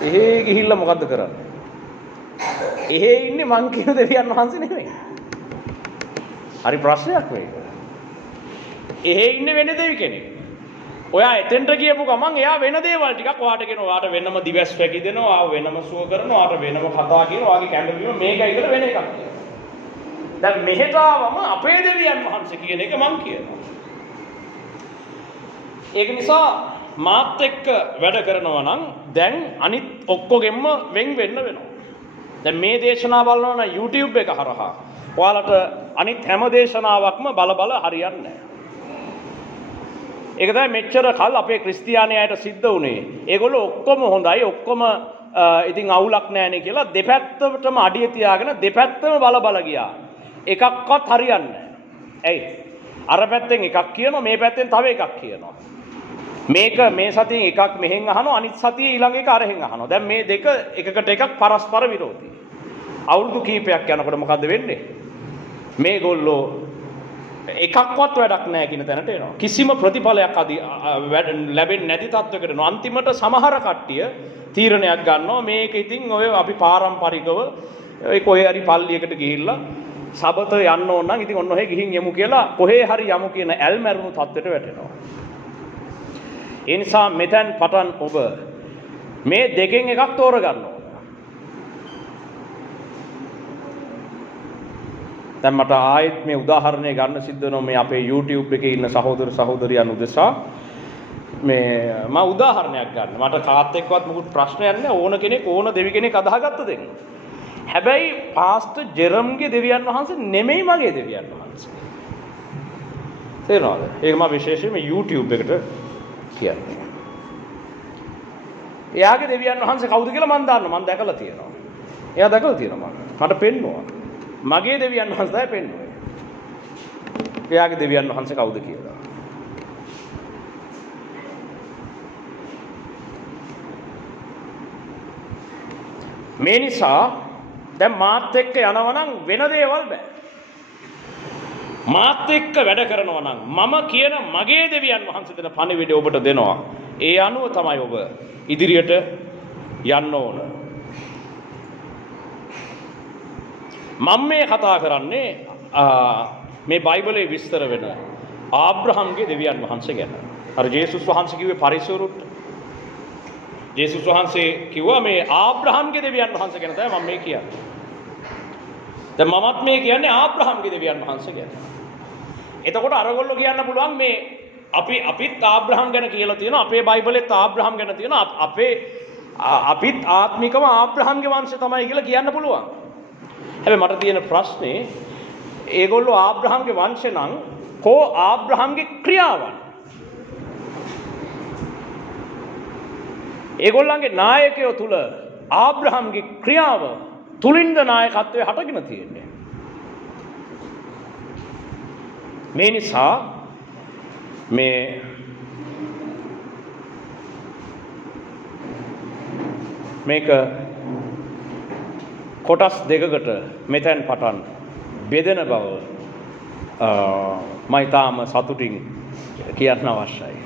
එහෙ ගිහිල්ලා මොකද්ද කරන්නේ? එහෙ ඉන්නේ මං කියන දෙවියන් වහන්සේ නෙමෙයි. හරි ප්‍රශ්නයක් මේක. එහෙ ඉන්නේ වෙන දෙවි කෙනෙක්. ඔයා එතෙන්ට ගියපු ගමන් එයා වෙන දේවල් ටිකක් ඔයාට කියනවා. ඔයාට වෙනම දිවස් වැකිදෙනවා, ආව වෙනම සුව කරනවා, ඔයාට වෙනම කතා කියනවා, ඔයාගේ කැඳවීම මේකයි කියලා වෙන එකක් කියනවා. දැන් මෙහෙට ආවම අපේ දෙවියන් වහන්සේ කියන එක මං කියනවා. ඒක නිසා මාත් එක්ක වැඩ කරනවා නම් දැන් අනිත් ඔක්කොගෙම වෙන් වෙන්න වෙනවා. දැන් මේ දේශනාව බලනවා නම් YouTube එක හරහා ඔයාලට අනිත් හැම දේශනාවක්ම බල හරියන්නේ නැහැ. ඒක තමයි මෙච්චර කල් අපේ ක්‍රිස්තියානියයට සිද්ධ වුණේ. ඒගොල්ලෝ ඔක්කොම හොඳයි, ඔක්කොම ඉතින් අවුලක් නැහැනේ කියලා දෙපැත්තටම අඩිය තියාගෙන දෙපැත්තම බල ගියා. එකක්වත් හරියන්නේ නැහැ. ඇයි? අර පැත්තෙන් එකක් කියනවා, මේ පැත්තෙන් තව එකක් කියනවා. මේක මේ සතියෙන් එකක් මෙහෙන් අහනවා, අනිත් සතියේ ඊළඟ එක අරහෙන් අහනවා. දැන් මේ දෙක එකකට එකක් පරස්පර විරෝධී. අවුරුදු කීපයක් යනකොට මොකද්ද වෙන්නේ? මේගොල්ලෝ එකක්වත් වැඩක් නැහැ කියන තැනට එනවා. කිසිම ප්‍රතිඵලයක් ලැබෙන්නේ නැති තත්වයකට එනවා. අන්තිමට සමහර කට්ටිය තීරණයක් ගන්නවා මේක ඉතින් ඔය අපි පාරම්පරිකව ඔය කොහේ හරි පල්ලියකට ගිහිල්ලා සබත යන්න ඕන නම් ඉතින් ඔන්න ඔහෙ ගිහින් යමු කියලා කොහේ හරි යමු කියන ඇල්මැරුණු තත්වයට වැටෙනවා. ඒ නිසා මෙතෙන් පටන් ඔබ මේ දෙකෙන් එකක් තෝරගන්න ඕන. දැන් මට ආයෙත් මේ උදාහරණය ගන්න සිද්ධ වෙනවා මේ අපේ YouTube එකේ ඉන්න සහෝදර සහෝදරියන් උදෙසා. මේ මම උදාහරණයක් ගන්න. මට කාත් එක්කවත් මොකුත් ප්‍රශ්නයක් නැහැ. ඕන කෙනෙක් ඕන දෙවි කෙනෙක් අදහගත්ත දෙන්න. හැබැයි පාස්ටර් ජෙරම්ගේ දෙවියන් වහන්සේ නෙමෙයි මගේ දෙවියන් වහන්සේ. තේරෙනවද? ඒක මම විශේෂයෙන්ම YouTube එකට කියන්නේ. එයාගේ දෙවියන් වහන්සේ කවුද කියලා මම දන්නවා. මම දැකලා තියෙනවා. එයා දැකලා තියෙනවා මට පෙන්නවා. මගේ දෙවියන් වහන්සේ තමයි පෙන්වන්නේ. එයාගේ දෙවියන් වහන්සේ කවුද කියලා. මේ නිසා දැන් මාත් එක්ක යනවා නම් වෙන දේවල් බෑ. මාත් එක්ක වැඩ කරනවා නම් මම කියන මගේ දෙවියන් වහන්සේ දෙන පණිවිඩය ඔබට දෙනවා. ඒ අනුව තමයි ඔබ ඉදිරියට යන්න ඕන. මම මේ කතා කරන්නේ මේ බයිබලයේ විස්තර වෙන ආබ්‍රහම්ගේ දෙවියන් වහන්සේ ගැන. අර ජේසුස් වහන්සේ කිව්වේ පරිසරුත්. ජේසුස් වහන්සේ කිව්වා මේ ආබ්‍රහම්ගේ දෙවියන් වහන්සේ ගැන තමයි මම මේ කියන්නේ. දැන් මමත් මේ කියන්නේ ආබ්‍රහම්ගේ දෙවියන් වහන්සේ ගැන. එතකොට අරගොල්ලෝ කියන්න පුළුවන් මේ අපිත් ආබ්‍රහම් ගැන කියලා තියෙනවා. අපේ බයිබලෙත් ආබ්‍රහම් ගැන තියෙනවා. අපිත් ආත්මිකව ආබ්‍රහම්ගේ වංශය තමයි කියලා කියන්න පුළුවන්. හැබැයි මට තියෙන ප්‍රශ්නේ ඒගොල්ලෝ ආබ්‍රහම්ගේ වංශේ නම් කෝ ආබ්‍රහම්ගේ ක්‍රියාවන්? ඒගොල්ලන්ගේ නායකයෝ තුල ආබ්‍රහම්ගේ ක්‍රියාව තුලින්ද නායකත්වයේ හටගෙන තියෙන්නේ. මේ නිසා මේක කොටස් දෙකකට මෙතෙන් පටන් බෙදෙන බව මම තාම සතුටින් කියන්න අවශ්‍යයි.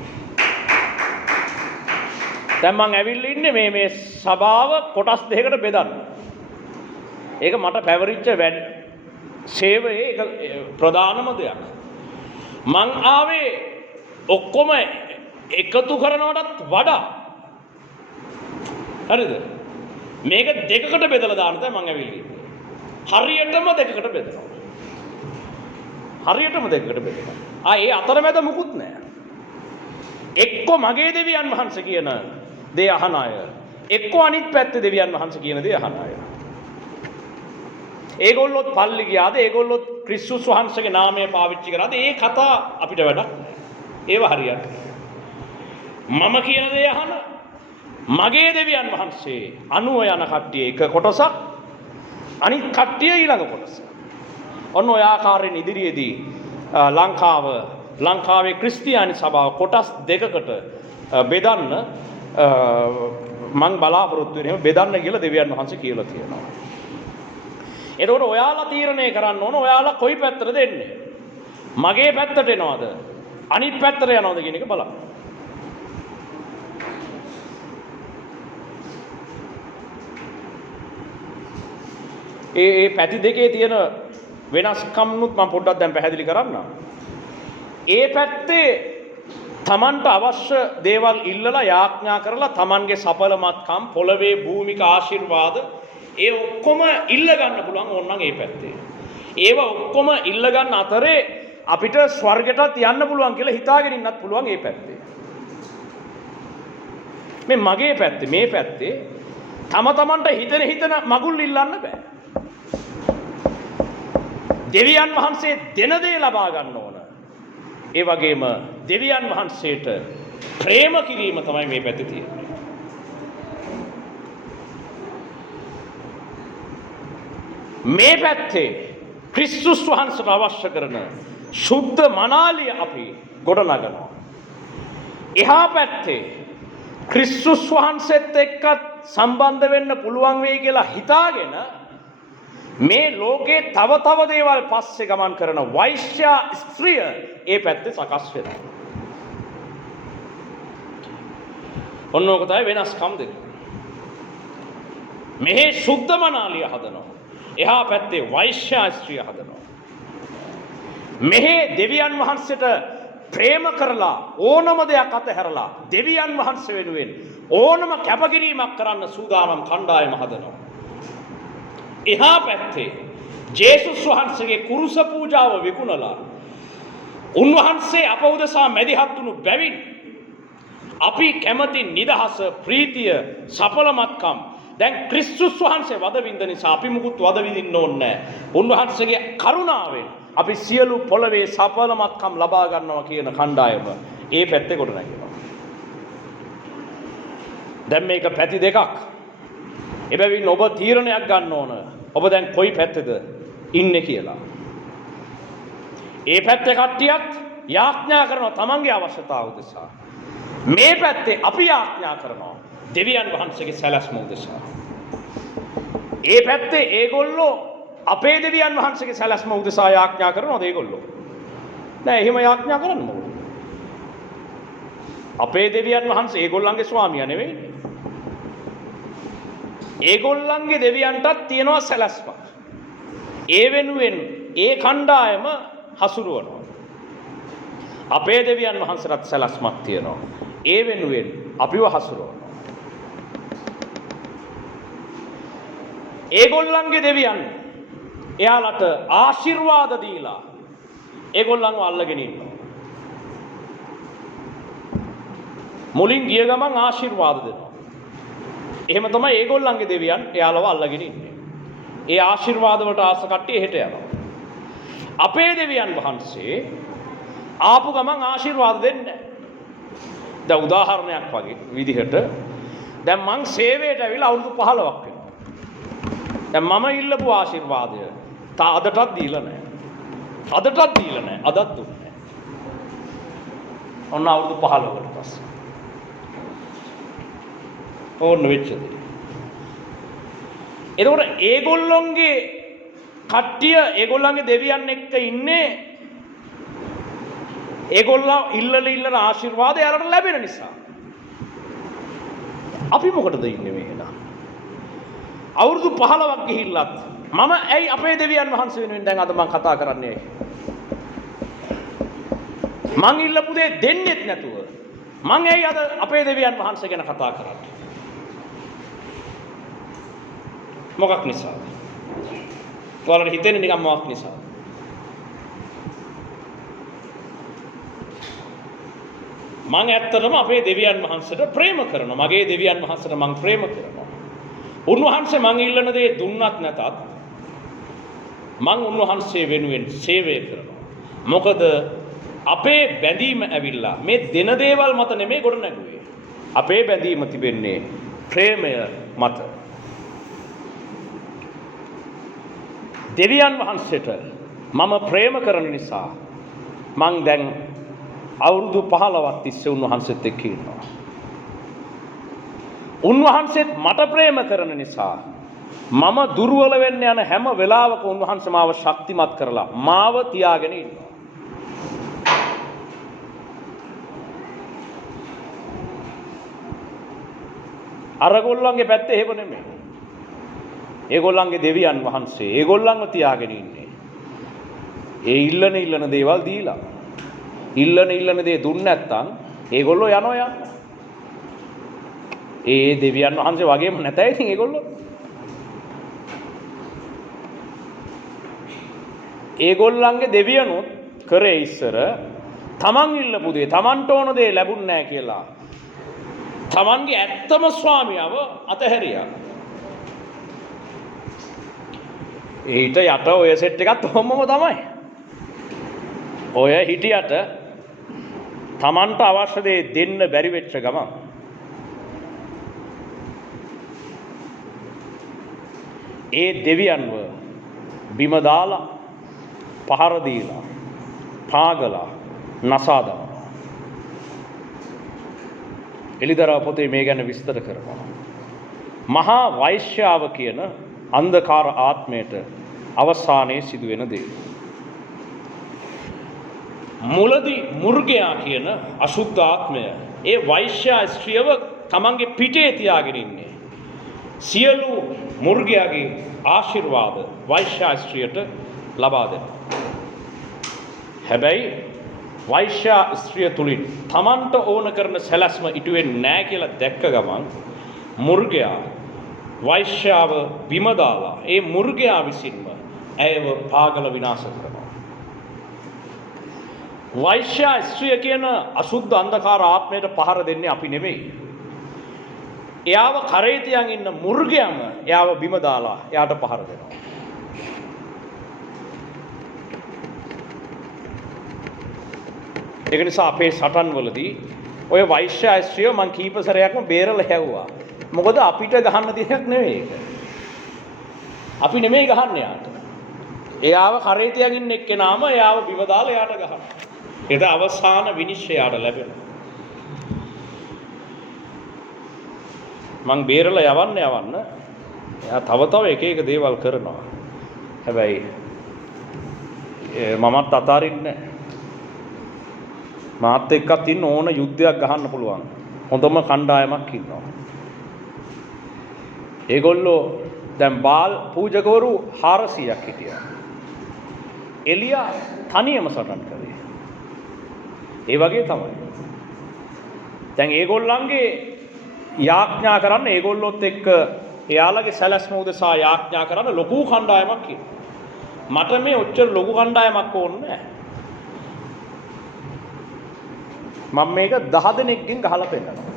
දැන් මම ඇවිල්ලා ඉන්නේ මේ සභාව කොටස් දෙකකට බෙදන්න. ඒක මට පැවරිච්ච සේවයේ එක ප්‍රධානම දෙයක්. මං ආවේ ඔක්කොම එකතු කරනවටත් වඩා හරිද? මේක දෙකකට බෙදලා දාන්න තමයි මං ඇවිල්ලා ඉන්නේ. හරියටම දෙකකට බෙදනවා. හරියටම දෙකකට බෙදනවා. ඒ අතරමැද මුකුත් නැහැ. එක්ක මගේ දෙවියන් වහන්සේ කියන දේ අහන අය, එක්ක අනිත් පැත්තේ දෙවියන් වහන්සේ කියන දේ අහන අය. ඒගොල්ලොත් පල්ලි ගියාද, ඒගොල්ලොත් ක්‍රිස්තුස් වහන්සේගේ නාමය පාවිච්චි කරාද, ඒ කතා අපිට වැඩක් නැහැ. ඒව හරියට. මම කියන දේ අහන මගේ දෙවියන් වහන්සේ අනුව යන කට්ටිය එක කොටසක්, අනිත් කට්ටිය ඊළඟ කොටස. ඔන්න ඔය ආකාරයෙන් ඉදිරියේදී ලංකාවේ ක්‍රිස්තියානි සභාව කොටස් දෙකකට බෙදන්න මං බලාපොරොත්තු වෙන බෙදන්න කියලා දෙවියන් වහන්සේ කියලා තියෙනවා. එතකොට ඔයාලා තීරණය කරන්න ඕන ඔයාලා කොයි පැත්තටද එන්නේ. මගේ පැත්තට එනවද? අනිත් පැත්තට යනවද කියන එක බලන්න. ඒ පැති දෙකේ තියෙන වෙනස්කම්නුත් මම පොඩ්ඩක් දැන් පැහැදිලි කරන්නම්. ඒ පැත්තේ තමන්ට අවශ්‍ය දේවල් ඉල්ලලා යාඥා කරලා තමන්ගේ සඵලමත්කම් පොළවේ භූමික ආශිර්වාද ඒ ඔක්කොම ඉල්ල ගන්න පුළුවන් ඕනනම් ඒ පැත්තේ. ඒව ඔක්කොම ඉල්ල ගන්න අතරේ අපිට ස්වර්ගයටත් යන්න පුළුවන් කියලා හිතාගෙන ඉන්නත් පුළුවන් ඒ පැත්තේ. මේ මගේ පැත්තේ මේ පැත්තේ තමන්ට හිතන මගුල් ඉල්ලන්න බෑ. දෙවියන් වහන්සේ දෙන දේ ලබා ගන්න ඕන. ඒ වගේම දෙවියන් වහන්සේට ප්‍රේම කිරීම තමයි මේ පැත්තේ තියෙන්නේ. මේ පැත්තේ ක්‍රිස්තුස් වහන්සේට අවශ්‍ය කරන සුද්ධ මනාලිය අපි ගොඩනගනවා. එහා පැත්තේ ක්‍රිස්තුස් වහන්සේත් එක්ක සම්බන්ධ වෙන්න පුළුවන් වෙයි කියලා හිතාගෙන මේ ලෝකේ තව දේවල් පස්සේ ගමන් කරන වෛශ්‍ය ස්ත්‍රිය ඒ පැත්තේ සකස් වෙනවා. ඔන්න ඔක තමයි වෙනස්කම් දෙක. මෙහි සුද්ධ මනාලිය හදනවා. එහා පැත්තේ වෛශ්‍ය ස්ත්‍රිය හදනවා. මෙහි දෙවියන් වහන්සේට ප්‍රේම කරලා ඕනම දෙයක් අතහැරලා දෙවියන් වහන්සේ වෙනුවෙන් ඕනම කැපකිරීමක් කරන්න සූදානම් කණ්ඩායම හදනවා. එහා පැත්තේ ජේසුස් වහන්සේගේ කුරුස පූජාව විකුණලා උන්වහන්සේ අප උදෙසා මැදිහත් වුණු බැවින් අපි කැමති නිදහස, ප්‍රීතිය, සඵලමත්කම් දැන් ක්‍රිස්තුස් වහන්සේ වද විඳ නිසා අපි මුකුත් වද විඳින්න ඕනේ නැහැ. උන්වහන්සේගේ කරුණාවෙන් අපි සියලු පොළවේ සඵලමත්කම් ලබා ගන්නවා කියන කණ්ඩායම ඒ පැත්තේ කොට නැගෙනවා. දැන් මේක පැති දෙකක්. එබැවින් ඔබ තීරණයක් ගන්න ඕන. ඔබ දැන් කොයි පැත්තේද ඉන්නේ කියලා. ඒ පැත්තේ කට්ටියත් යාඥා කරනවා තමන්ගේ අවශ්‍යතාව උදෙසා. මේ පැත්තේ අපි යාඥා කරනවා දෙවියන් වහන්සේගේ සැලැස්ම උදෙසා. ඒ පැත්තේ ඒගොල්ලෝ අපේ දෙවියන් වහන්සේගේ සැලැස්ම උදෙසා යාඥා කරනවාද ඒගොල්ලෝ? නෑ, එහෙම යාඥා කරන්න ඕන. අපේ දෙවියන් වහන්සේ ඒගොල්ලන්ගේ ස්වාමියා නෙවෙයි. ඒගොල්ලන්ගේ දෙවියන්ටත් තියෙනවා සැලැස්මක්. ඒ වෙනුවෙන් ඒ කණ්ඩායම හසුරුවනවා. අපේ දෙවියන් වහන්සේටත් සැලැස්මක් තියෙනවා. ඒ වෙනුවෙන් අපිව හසුරුවනවා. ඒගොල්ලන්ගේ දෙවියන් එයාලට ආශිර්වාද දීලා ඒගොල්ලන්ව අල්ලගෙන ඉන්නවා. මුලින් ගිය ගමන් ආශිර්වාද දෙනවා. එහෙම තමයි ඒගොල්ලන්ගේ දෙවියන් එයාලව අල්ලගෙන ඉන්නේ. ඒ ආශිර්වාද වලට ආස කට්ටිය හෙට යනවා. අපේ දෙවියන් වහන්සේ ආපු ගමන් ආශිර්වාද දෙන්නේ නැහැ. දැන් උදාහරණයක් වගේ විදිහට දැන් මං සේවයට ඇවිල්ලා අවුරුදු 15ක් වෙනවා. දැන් මම ඉල්ලපු ආශිර්වාදය අදටත් දීලා නැහැ. අදටත් දීලා නැහැ. අදත් දුන්නේ නැහැ. ඔන්න අවුරුදු 15කට පස්සේ. ඕන්න වෙච්ච දේ. එතකොට ඒගොල්ලොන්ගේ කට්ටිය ඒගොල්ලන්ගේ දෙවියන් එක්ක ඉන්නේ ඒගොල්ලෝ ඉල්ලන ආශිර්වාදය යාලට ලැබෙන නිසා. අපි මොකටද ඉන්නේ මේ හෙලා? අවුරුදු 15ක් ගිහිල්ලත් මම ඇයි අපේ දෙවියන් වහන්සේ වෙනුවෙන් දැන් අද මම කතා කරන්නේ? මං ඉල්ලපු දේ දෙන්නෙත් නැතුව මං ඇයි අද අපේ දෙවියන් වහන්සේ ගැන කතා කරන්නේ? මොකක් නිසාද? ඔයාලට හිතෙන්නේ නිකන් මොකක් නිසාද? මං ඇත්තටම අපේ දෙවියන් වහන්සේට ප්‍රේම කරනවා. මගේ දෙවියන් වහන්සේට මං ප්‍රේම කරනවා. උන්වහන්සේ මං ඉල්ලන දේ දුන්නත් නැතත් මං උන්වහන්සේ වෙනුවෙන් සේවය කරනවා. මොකද අපේ බැඳීම ඇවිල්ලා මේ දෙන දේවල් මත නෙමෙයි ගොඩ නැගුවේ. අපේ බැඳීම තිබෙන්නේ ප්‍රේමය මත. දෙවියන් වහන්සේට මම ප්‍රේම කරන නිසා මං දැන් අවුරුදු 15ක් තිස්සේ උන්වහන්සේත් එක්ක ඉන්නවා. උන්වහන්සේත් මට ප්‍රේම කරන නිසා මම දුර්වල වෙන්න යන හැම වෙලාවක උන්වහන්සේ මාව ශක්තිමත් කරලා මාව තියාගෙන ඉන්නවා. අරගොල්ලන්ගේ පැත්තේ එහෙම නෙමෙයි. ඒගොල්ලන්ගේ දෙවියන් වහන්සේ ඒගොල්ලන්ව තියාගෙන ඉන්නේ. ඒ ඉල්ලන දේවල් දීලා. ඉල්ලන දේ දුන්නේ නැත්නම් ඒගොල්ලෝ යනවා. ඒ දෙවියන් වහන්සේ වගේම නැතයි ඉතින් ඒගොල්ලෝ. ඒගොල්ලන්ගේ දෙවියනුත් කරේ ඉස්සර තමන් ඉල්ලපු දේ තමන්ට ඕන දේ ලැබුණ නැහැ කියලා. තමන්ගේ ඇත්තම ස්වාමියාව අතහැරියා. ඊට යට ඔය සෙට් එකත් ඔහොමම තමයි. ඔය හිටියට තමන්ට අවශ්‍ය දේ දෙන්න බැරි වෙච්ච ගමන් ඒ දෙවියන්ව බිම දාලා පහර දීලා පාගලා නසා දානවා. එලිදරව් පොතේ මේ ගැන විස්තර කරනවා. මහා වෛශ්‍යාව කියන අන්ධකාර ආත්මයට අවසානයේ සිදුවෙන දේ. මුලදී මුර්ගයා කියන අසුද්ධ ආත්මය ඒ වෛශ්‍යා ස්ත්‍රියව තමන්ගේ පිටේ තියාගෙන ඉන්නේ. සියලු මුර්ගයාගේ ආශිර්වාද වෛශ්‍යා ස්ත්‍රියට ලබා දෙනවා. හැබැයි වෛශ්‍යා ස්ත්‍රිය තුලින් තමන්ට ඕන කරන සැලැස්ම ඉටු වෙන්නේ නැහැ කියලා දැක්ක ගමන් මුර්ගයා වෛශ්‍යාව බිම දාලා ඒ මුර්ගයා විසින්ම ඇයව පාගල විනාශ කරනවා. වෛශ්‍යා ස්ත්‍රිය කියන අසුද්ධ අන්ධකාර ආත්මයට පහර දෙන්නේ අපි නෙමෙයි. එයාව කරේ තියන් ඉන්න මුර්ගයාම එයාව බිම දාලා එයාට පහර දෙනවා. ඒක නිසා අපේ සටන්වලදී ඔය වෛශ්‍යා ස්ත්‍රිය මං කීප සැරයක්ම බේරලා හැව්වා. මොකද අපිට ගහන්න දෙයක් නෙවෙයි ඒක. අපි නෙමෙයි ගහන්නේ යාට. එයාව කරේ තියන් ඉන්න එක්කෙනාම එයාව බිම දාලා එයාට ගහනවා. ඒක අවසාන විනිශ්චය යාට ලැබෙනවා. මං බේරලා යවන්න එයා තව එක දේවල් කරනවා. හැබැයි මමත් අතාරින්නේ නැහැ. මාත් එක්කත් ඉන්න ඕන යුද්ධයක් ගහන්න පුළුවන්. හොඳම කණ්ඩායමක් ඉන්නවා. ඒගොල්ලෝ දැන් බාල් පූජකවරු 400ක් හිටියා. එලියා තනියම සටන් කරේ. ඒ වගේ තමයි. දැන් ඒගොල්ලන්ගේ යාඥා කරන්න ඒගොල්ලොත් එක්ක එයාලගේ සැලැස්ම උදෙසා යාඥා කරන්න ලොකු කණ්ඩායමක් ඉන්නවා. මට මේ ඔච්චර ලොකු කණ්ඩායමක් ඕනේ නැහැ. මම මේක 10 දෙනෙක්ගෙන් ගහලා පෙන්නනවා.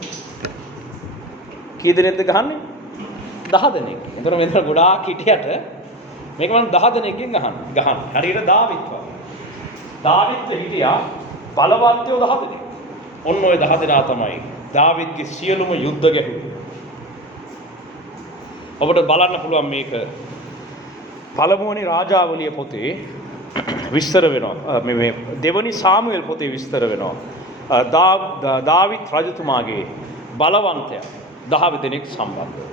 කී දෙනෙක්ද ගහන්නේ? 10 දෙනෙක්. එතන මෙතන ගොඩාක් හිටියට මේක මම 10 දෙනෙක්ගෙන් ගහන්න. හරියට දාවිත් වගේ. දාවිත් හිටියා බලවන්තයෝ 10 දෙනෙක්. ඔන්න ඔය 10 දෙනා තමයි දාවිත්ගේ සියලුම යුද්ධ ගැහුවේ. ඔබට බලන්න පුළුවන් මේක පළමුවනි රාජාවලිය පොතේ විස්තර වෙනවා. මේ දෙවනි සාමුවෙල් පොතේ විස්තර වෙනවා. දාවිත් රජතුමාගේ බලවන්තයා 10 දෙනෙක් සම්බන්ධව.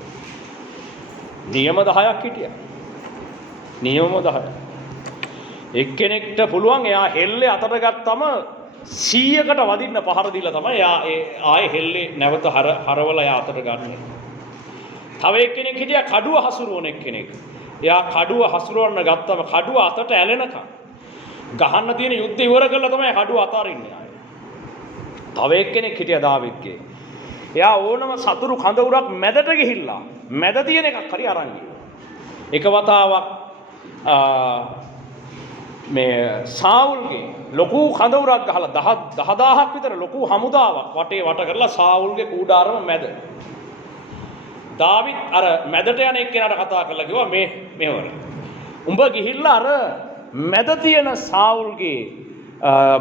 නියම 10ක් හිටියා. නියම 10. එක්කෙනෙක්ට පුළුවන් එයා හෙල්ලේ අතට ගත්තම 100කට වදින්න පහර දීලා තමයි එයා ආයේ හෙල්ලේ නැවත හරවලා එයා අතට ගන්නෙ. තව එක්කෙනෙක් හිටියා කඩුව හසුරුවන එක්කෙනෙක්. එයා කඩුව හසුරවන්න ගත්තම කඩුව අතට ඇලෙනකම් ගහන්න තියෙන යුද්ධ ඉවර කරලා තමයි කඩුව අතාරින්නේ ආයේ. තව එක්කෙනෙක් හිටියා දාවිත්ගේ. එයා ඕනම සතුරු කඳවුරක් මැදට ගිහිල්ලා මැද තියෙන එකක් හරි අරන් ගියා. එක වතාවක් මේ සාවුල්ගේ ලොකු කඳවුරක් ගහලා 10000ක් විතර ලොකු හමුදාවක් වටේ වට කරලා සාවුල්ගේ කූඩාරම මැද දාවිත් අර මැදට යන එක්කෙනාට කතා කරලා කිව්වා මෙහෙවර. උඹ ගිහිල්ලා අර මැද තියෙන සාවුල්ගේ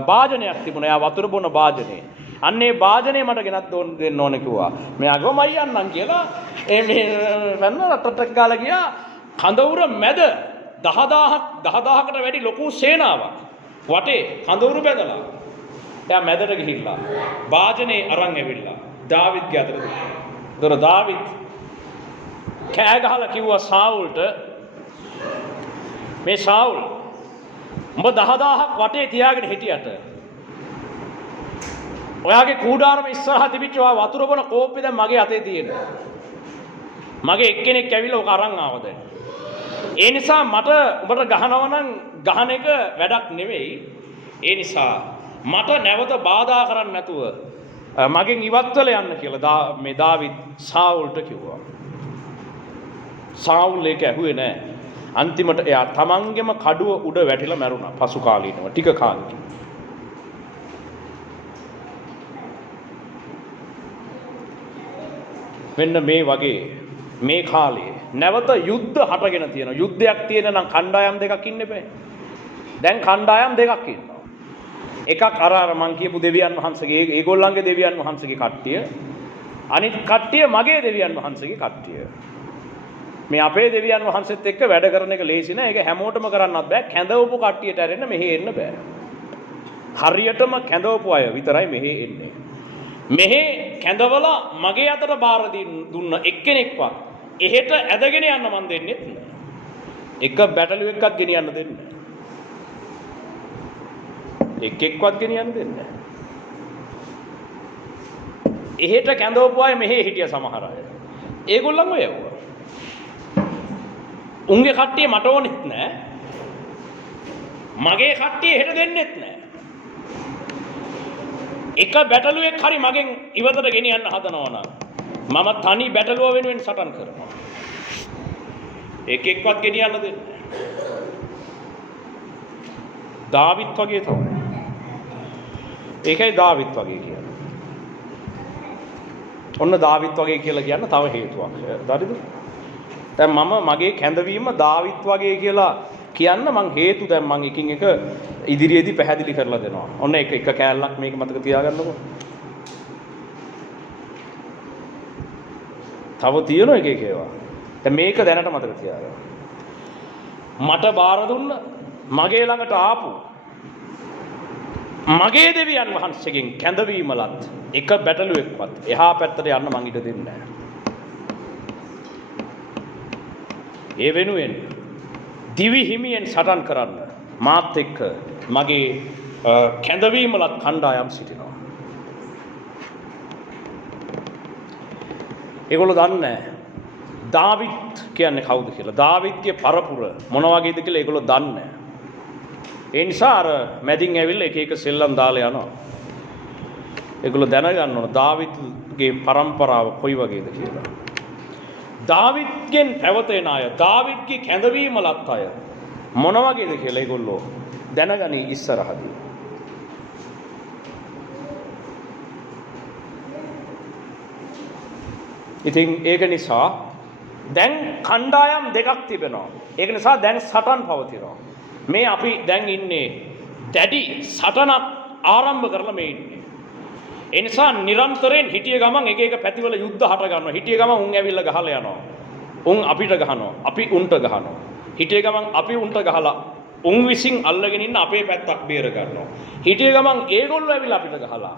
වාදනයක් තිබුණා. එයා වතුර බොන වාදනේ. අන්නේ වාදනේ මට ගෙනත් දෙන්න ඕනේ කිව්වා. මෙයා ගෝ මයි යන්නම් කියලා මේ වෙන්න රටට ගාලා ගියා. කඳවුර මැද 10000කට වැඩි ලොකු සේනාවක් වටේ කඳවුරු බැඳලා. එයා මැදට ගිහිල්ලා වාදනේ අරන් ඇවිල්ලා දාවිත්ගේ අතට දුන්නා. ඒතර දාවිත් කෑ ගහලා කිව්වා සාවුල්ට මේ සාවුල් උඹ 10000ක් වටේ තියාගෙන හිටියට ඔයාගේ කූඩාරම ඉස්සරහා තිබිච්ච වතුර බොන කෝප්පේ දැන් මගේ අතේ තියෙනවා. මගේ එක්කෙනෙක් ඇවිල්ලා ඔක අරන් ආවා දැන්. ඒ නිසා මට උඹට ගහනවා නම් ගහන එක වැඩක් නෙවෙයි. ඒ නිසා මට නැවත බාධා කරන්න නැතුව මගෙන් ඉවත් වෙලා යන්න කියලා මේ දාවිත් සාවුල්ට කිව්වා. සාවුල් ඒක ඇහුවේ නැහැ. අන්තිමට එයා තමන්ගෙම කඩුව උඩ වැටිලා මැරුණා පසු කාලීනව ටික කාලෙකින්. මෙන්න මේ වගේ මේ කාලේ නැවත යුද්ධ හටගෙන තියෙනවා. යුද්ධයක් තියෙන නම් කණ්ඩායම් දෙකක් ඉන්න එපා. දැන් කණ්ඩායම් දෙකක් ඉන්නවා. එකක් අර මං කියපු දෙවියන් වහන්සේගේ ඒගොල්ලන්ගේ දෙවියන් වහන්සේගේ කට්ටිය. අනිත් කට්ටිය මගේ දෙවියන් වහන්සේගේ කට්ටිය. මේ අපේ දෙවියන් වහන්සේත් එක්ක වැඩ කරන එක ලේසි නෑ. ඒක හැමෝටම කරන්නත් බෑ. කැඳවපු කට්ටියට ඇරෙන්න මෙහෙ එන්න බෑ. හරියටම කැඳවපු අය විතරයි මෙහෙ එන්නේ. මෙහෙ කැඳවලා මගේ අතට බාර දුන්න එක්කෙනෙක්වත් එහෙට ඇදගෙන යන්න මන් දෙන්නෙත් නෑ. එක බැටළුවෙක්වත් ගෙනියන්න දෙන්නේ නෑ. එක්කෙක්වත් ගෙනියන්න දෙන්නේ නෑ. එහෙට කැඳවපු අය මෙහෙ හිටිය සමහර අය. ඒගොල්ලන්ව යවුවා. උන්ගේ කට්ටිය මට ඕනෙත් නෑ. මගේ කට්ටිය එහෙට දෙන්නෙත් නෑ. එක බැටළුවෙක් හරි මගෙන් ඉවතට ගෙනියන්න හදනවා නම් මම තනි බැටළුව වෙනුවෙන් සටන් කරනවා. එකෙක්වත් ගෙනියන්න දෙන්නේ නෑ. දාවිත් වගේ තමයි. ඒකයි දාවිත් වගේ කියන්නේ. ඔන්න දාවිත් වගේ කියලා කියන්න තව හේතුවක්. හරිද? දැන් මම මගේ කැඳවීම දාවිත් වගේ කියලා කියන්න මං හේතු දැන් මං එකින් එක ඉදිරියේදී පැහැදිලි කරලා දෙනවා. ඔන්න එක කෑල්ලක් මේක මතක තියාගන්නකො. තව තියෙනවා එක ඒවා. දැන් මේක දැනට මතක තියාගන්න. මට බාර දුන්න මගේ ළඟට ආපු මගේ දෙවියන් වහන්සේගෙන් කැඳවීමලත් එක බැටළුවෙක්වත් එහා පැත්තට යන්න මං ඉඩ දෙන්නේ නැහැ. ඒ වෙනුවෙන් දිවි හිමියෙන් සටන් කරන්න මාත් එක්ක මගේ කැඳවීමලත් කණ්ඩායම් සිටිනවා. ඒගොල්ලෝ දන්නේ දාවිත් කියන්නේ කවුද කියලා. දාවිත්ගේ පරපුර මොන වගේද කියලා ඒගොල්ලෝ දන්නේ නැහැ. ඒ නිසා අර මැදින් ඇවිල්ලා එක එක සෙල්ලම් දාලා යනවා. ඒගොල්ලෝ දැනගන්න ඕන දාවිත්ගේ පරම්පරාව කොයි වගේද කියලා. දාවිත්ගෙන් පැවතෙන අය, දාවිත්ගේ කැඳවීමලත් අය මොන වගේද කියලා ඒගොල්ලෝ දැනගනි ඉස්සරහදී. ඉතින් ඒක නිසා දැන් කණ්ඩායම් දෙකක් තිබෙනවා. ඒක නිසා දැන් සටන් පවතිනවා. මේ අපි දැන් ඉන්නේ දැඩි සටනක් ආරම්භ කරලා මේ ඉන්නේ. ඒ නිසා නිරන්තරයෙන් හිටිය ගමන් එක එක පැතිවල යුද්ධ හට ගන්නවා. හිටිය ගමන් උන් ඇවිල්ලා ගහලා යනවා. උන් අපිට ගහනවා. අපි උන්ට ගහනවා. හිටිය ගමන් අපි උන්ට ගහලා උන් විසින් අල්ලගෙන ඉන්න අපේ පැත්තක් බේර ගන්නවා. හිටිය ගමන් ඒගොල්ලෝ ඇවිල්ලා අපිට ගහලා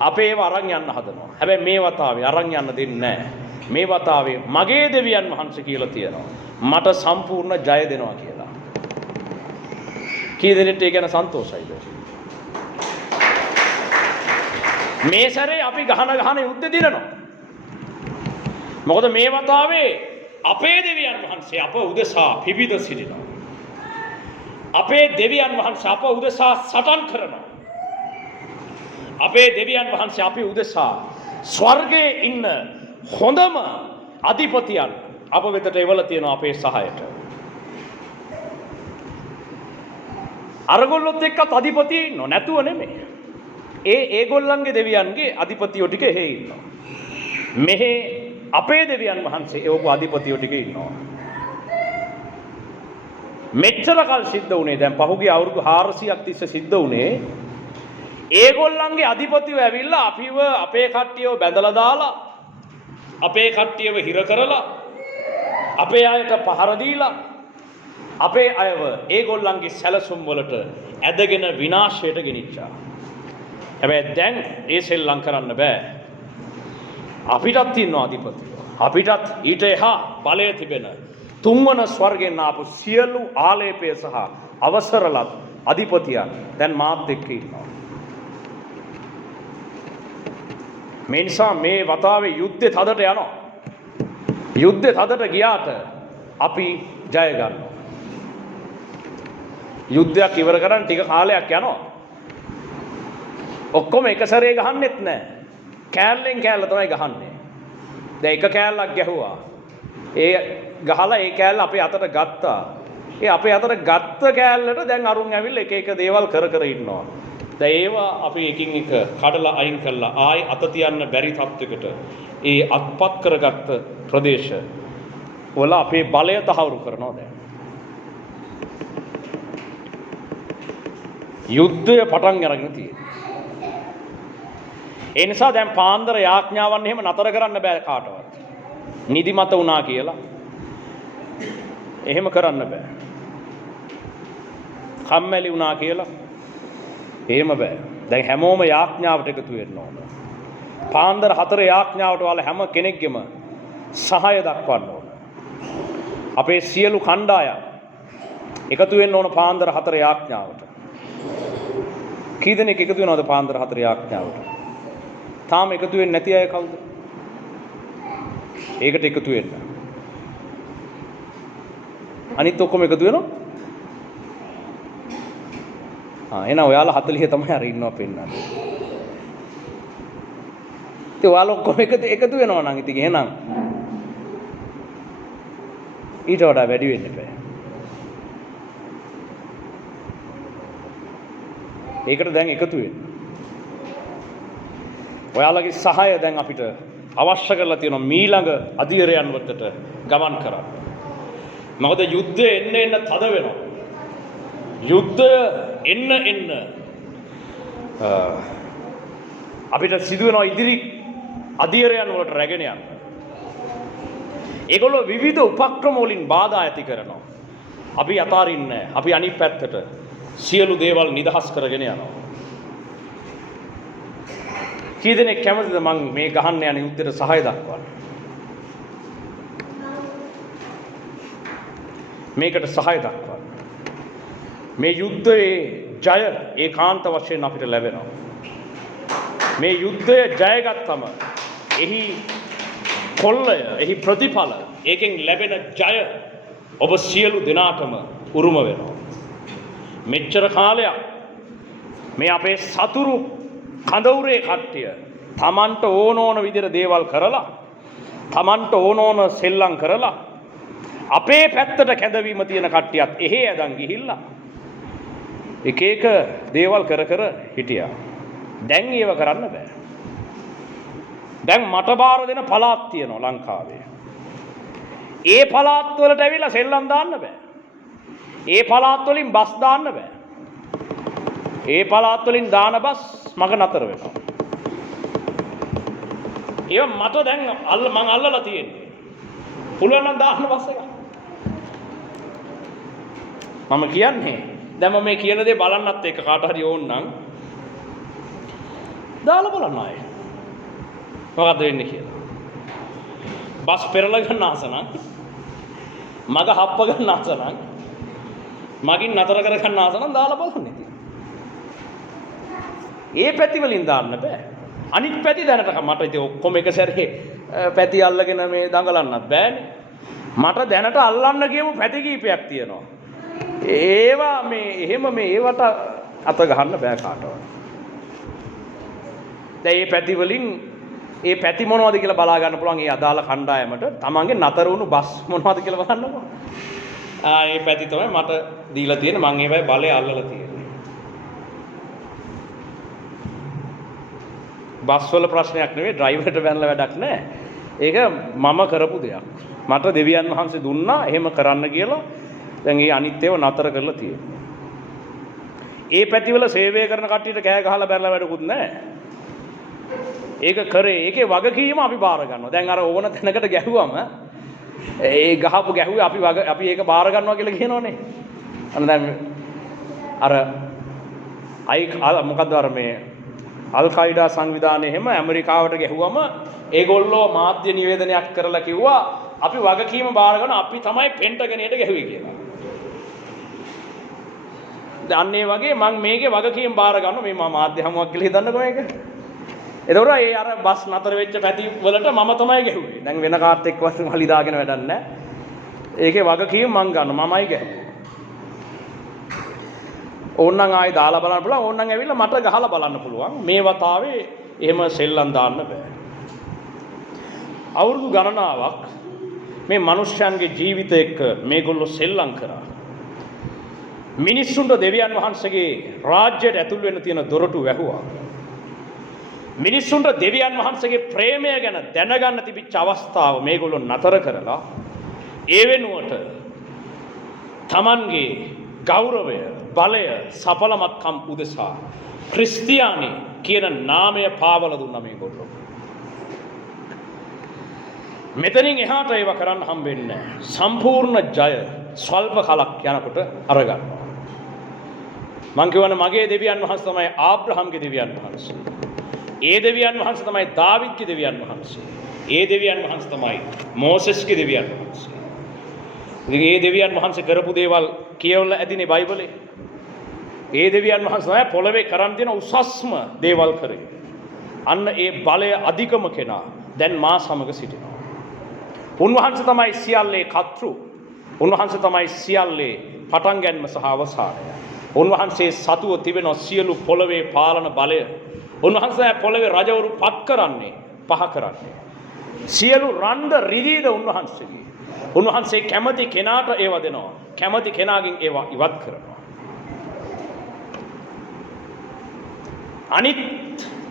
අපේ ඒව අරන් යන්න හදනවා. හැබැයි මේ වතාවේ අරන් යන්න දෙන්නේ නැහැ. මේ වතාවේ මගේ දෙවියන් වහන්සේ කියලා තියෙනවා. මට සම්පූර්ණ ජය දෙනවා කියලා. කී දෙනෙක්ට ඒ ගැන සන්තෝෂයිද? මේ සැරේ අපි ගහන යුද්ධ දිනනවා. මොකද මේ වතාවේ අපේ දෙවියන් වහන්සේ අප උදෙසා පිබිද සිටිනවා. අපේ දෙවියන් වහන්සේ අප උදෙසා සටන් කරනවා. අපේ දෙවියන් වහන්සේ අපි උදෙසා ස්වර්ගයේ ඉන්න හොඳම අධිපතියන් අප වෙතට එවලා තියෙනවා අපේ සහායට. අරගොල්ලොත් එක්කත් අධිපතිය ඉන්නව නැතුව නෙමෙයි. ඒගොල්ලන්ගේ දෙවියන්ගේ අධිපතියෝ ටික එහෙ ඉන්නවා. මෙහෙ අපේ දෙවියන් වහන්සේ එවපු අධිපතියෝ ටික ඉන්නවා. මෙච්චර කල් සිද්ධ වුණේ දැන් පහුගිය අවුරුදු 400ක් තිස්සේ සිද්ධ වුණේ ඒගොල්ලන්ගේ අධිපතියෝ ඇවිල්ලා අපිව අපේ කට්ටියව බැඳලා දාලා අපේ කට්ටියව හිර කරලා අපේ අයට පහර දීලා අපේ අයව ඒගොල්ලන්ගේ සැලසුම් වලට ඇදගෙන විනාශයට ගෙනිච්චා. හැබැයි දැන් ඒ සෙල්ලම් කරන්න බෑ. අපිටත් තියෙනවා අධිපතියෝ. අපිටත් ඊට එහා බලය තිබෙන තුන්වන ස්වර්ගෙන් ආපු සියලු ආලේපය සහ අවසරලත් අධිපතියන් දැන් මාත් එක්ක ඉන්නවා. මේ නිසා මේ වතාවේ යුද්ධේ තදට යනවා. යුද්ධේ තදට ගියාට අපි ජය ගන්නවා. යුද්ධයක් ඉවර කරන් ටික කාලයක් යනවා. ඔක්කොම එක සැරේ ගහන්නෙත් නැහැ. කෑල්ලෙන් කෑල්ල තමයි ගහන්නේ. දැන් එක කෑල්ලක් ගැහුවා. ඒ ගහලා ඒ කෑල්ල අපේ අතට ගත්තා. ඒ අපේ අතට ගත්ත කෑල්ලට දැන් අරුන් ඇවිල්ලා එක එක දේවල් කර කර ඉන්නවා. දැන් ඒවා අපි එකින් එක කඩලා අයින් කළා ආයි අත තියන්න බැරි තත්යකට ඒ අත්පත් කරගත්ත ප්‍රදේශ වල අපේ බලය තහවුරු කරනවා දැන්. යුද්ධය පටන් අරගෙන තියෙනවා. ඒ නිසා දැන් පාන්දර යාඥාවන් එහෙම නතර කරන්න බෑ කාටවත්. නිදිමත වුණා කියලා එහෙම කරන්න බෑ. කම්මැලි වුණා කියලා එහෙම බෑ. දැන් හැමෝම යාඥාවට එකතු වෙන්න ඕන. පාන්දර 4 යාඥාවට වල හැම කෙනෙක්ගෙම සහාය දක්වන්න ඕන. අපේ සියලු කණ්ඩායම් එකතු වෙන්න ඕන පාන්දර 4 යාඥාවට. කී දෙනෙක් එකතු වෙනවද පාන්දර 4 යාඥාවට? තාම එකතු වෙන්නේ නැති අය කවුද? ඒකට එකතු වෙන්න. අනිත් ඔක්කොම එකතු වෙනවා. එහෙනම් ඔයාලා 40 තමයි අර ඉන්නවා පෙන්නන්නේ. ඉතින් ඔයාලා ඔක්කොම එකතු වෙනවා නම් ඉතින් එහෙනම් ඊට වඩා වැඩි වෙන්න බෑ. ඒකට දැන් එකතු වෙන්න. ඔයාලගේ සහාය දැන් අපිට අවශ්‍ය කරලා තියෙනවා මීළඟ අධීරයන් වලට ගමන් කරන්න. මොකද යුද්ධය එන්න තද වෙනවා. යුද්ධය එන්න අපිට සිදු වෙනවා ඉදිරි අධීරයන් වලට රැගෙන යන්න. ඒගොල්ලෝ විවිධ උපක්‍රම වලින් බාධා ඇති කරනවා. අපි අතාරින්නේ නැහැ. අපි අනිත් පැත්තට සියලු දේවල් නිදහස් කරගෙන යනවා. කී දෙනෙක් කැමතිද මං මේ ගහන්න යන යුද්ධයට සහාය දක්වන්න? මේකට සහාය දක්වන්න. මේ යුද්ධයේ ජය ඒකාන්ත වශයෙන් අපිට ලැබෙනවා. මේ යුද්ධය ජයගත්තම එහි කොල්ලය, එහි ප්‍රතිඵල, ඒකෙන් ලැබෙන ජය ඔබ සියලු දෙනාටම උරුම වෙනවා. මෙච්චර කාලයක් මේ අපේ සතුරු කඳවුරේ කට්ටිය තමන්ට ඕන විදිහට දේවල් කරලා තමන්ට ඕන සෙල්ලම් කරලා අපේ පැත්තට කැඳවීම තියෙන කට්ටියත් එහෙ ඇදන් ගිහිල්ලා එක එක දේවල් කර හිටියා. දැන් ඒව කරන්න බෑ. දැන් මට බාර දෙන පළාත් තියෙනවා ලංකාවේ. ඒ පළාත්වලට ඇවිල්ලා සෙල්ලම් දාන්න බෑ. ඒ පළාත් වලින් බස් දාන්න බෑ. ඒ පළාත් වලින් දාන බස් මග නතර වෙනවා. ඒව මට දැන් මං අල්ලලා තියෙන්නේ. පුළුවන් නම් දාන්න බස් එක. මම කියන්නේ දැන් මම මේ කියන දේ බලන්නත් එක්ක කාට හරි ඕන නම් දාලා බලන්න ආයේ. මොකද්ද වෙන්නේ කියලා. බස් පෙරලා ගන්න ආස නම් මග හප්ප ගන්න ආස නම් මගින් නතර කර ගන්න ආස නම් දාලා බලන්න ඉතින්. ඒ පැති වලින් දාන්න බෑ. අනිත් පැති දැනට මට ඉතින් ඔක්කොම එක සැරේ පැති අල්ලගෙන මේ දඟලන්නත් බෑනේ. මට දැනට අල්ලන්න කියමු පැති කීපයක් තියෙනවා. ඒවා මේ එහෙම මේ ඒවට අත ගහන්න බෑ කාටවත්. දැන් මේ පැති වලින් ඒ පැති මොනවද කියලා බලා ගන්න පුළුවන් ඒ අදාළ කණ්ඩායමට තමන්ගේ නතර වුණු බස් මොනවද කියලා බලන්නකො. මේ පැති තමයි මට දීලා තියෙන්නේ මම ඒවයි බලය අල්ලලා තියෙන්නේ. බස් වල ප්‍රශ්නයක් නෙවෙයි ඩ්‍රයිවර්ට වැන්නලා වැඩක් නැහැ. ඒක මම කරපු දෙයක්. මට දෙවියන් වහන්සේ දුන්නා එහෙම කරන්න කියලා. දැන් ඒ අනිත් ඒවා නතර කරලා තියෙනවා. ඒ පැතිවල සේවය කරන කට්ටියට කෑ ගහලා බැලලා වැඩකුත් නැහැ. ඒක කරේ ඒකේ වගකීම අපි බාර ගන්නවා. දැන් අර ඕන තැනකට ගැහුවම ඒ ගහපු ගැහුවේ අපි ඒක බාර ගන්නවා කියලා කියනෝනේ. අන්න දැන් අර මොකද්ද අර මේ අල් කයිඩා සංවිධානය එහෙම ඇමරිකාවට ගැහුවම ඒගොල්ලෝ මාධ්‍ය නිවේදනයක් කරලා කිව්වා අපි වගකීම බාර ගන්න අපි තමයි පෙන්ටගනයට ගැහුවේ කියලා. දැන් ඒ වගේ මම මේකේ වගකීම බාර ගන්නවා මේ මාධ්‍ය හමුවක් කියලා හිතන්නකෝ මේක. එතකොට ඒ අර බස් නතර වෙච්ච පැති වලට මම තමයි ගැහුවේ. දැන් වෙන කාත් එක්ක වස්තු හලි දාගෙන වැඩක් නැහැ. ඒකේ වගකීම මං ගන්නවා මමයි ගැහුවේ. ඕන්නම් ආයෙ දාලා බලන්න පුළුවන් ඕන්නම් ඇවිල්ලා මට ගහලා බලන්න පුළුවන්. මේ වතාවේ එහෙම සෙල්ලම් දාන්න බෑ. අවුරුදු ගණනාවක් මේ මිනිස්යන්ගේ ජීවිත එක්ක මේගොල්ලෝ සෙල්ලම් කරා. මිනිස්සුන්ට දෙවියන් වහන්සේගේ රාජ්‍යයට ඇතුල් වෙන්න තියෙන දොරටු වැහුවා. මිනිස්සුන්ට දෙවියන් වහන්සේගේ ප්‍රේමය ගැන දැනගන්න තිබිච්ච අවස්ථාව මේගොල්ලෝ නතර කරලා ඒ වෙනුවට තමන්ගේ ගෞරවය බලය සඵලමත්කම් උදෙසා ක්‍රිස්තියානි කියන නාමය පාවලා දුන්නා මේගොල්ලෝ. මෙතනින් එහාට ඒව කරන්න හම්බෙන්නේ නැහැ. සම්පූර්ණ ජය ස්වල්ප කලක් යනකොට අරගන්නවා. මං කියවනේ මගේ දෙවියන් වහන්සේ තමයි ආබ්‍රහම්ගේ දෙවියන් වහන්සේ. ඒ දෙවියන් වහන්සේ තමයි දාවිද්ගේ දෙවියන් වහන්සේ. ඒ දෙවියන් වහන්සේ තමයි මෝසෙස්ගේ දෙවියන් වහන්සේ. ඉතින් ඒ දෙවියන් වහන්සේ කරපු දේවල් කියවලා ඇතිනේ බයිබලේ. ඒ දෙවියන් වහන්සේ තමයි පොළවේ කරන් දෙන උසස්ම දේවල් කරේ. අන්න ඒ බලය අධිකම කෙනා දැන් මා සමග සිටිනවා. උන්වහන්සේ තමයි සියල්ලේ කර්තෘ. උන්වහන්සේ තමයි සියල්ලේ පටන් ගැනීම සහ අවසානය. උන්වහන්සේ සතුව තිබෙන සියලු පොළවේ පාලන බලය. උන්වහන්සේ පොළවේ රජවරු පත් කරන්නේ පහ කරන්නේ. සියලු රන්ද රිදීද උන්වහන්සේගේ. උන්වහන්සේ කැමති කෙනාට ඒව දෙනවා. කැමති කෙනාගෙන් ඒවා ඉවත් කරනවා. අනිත්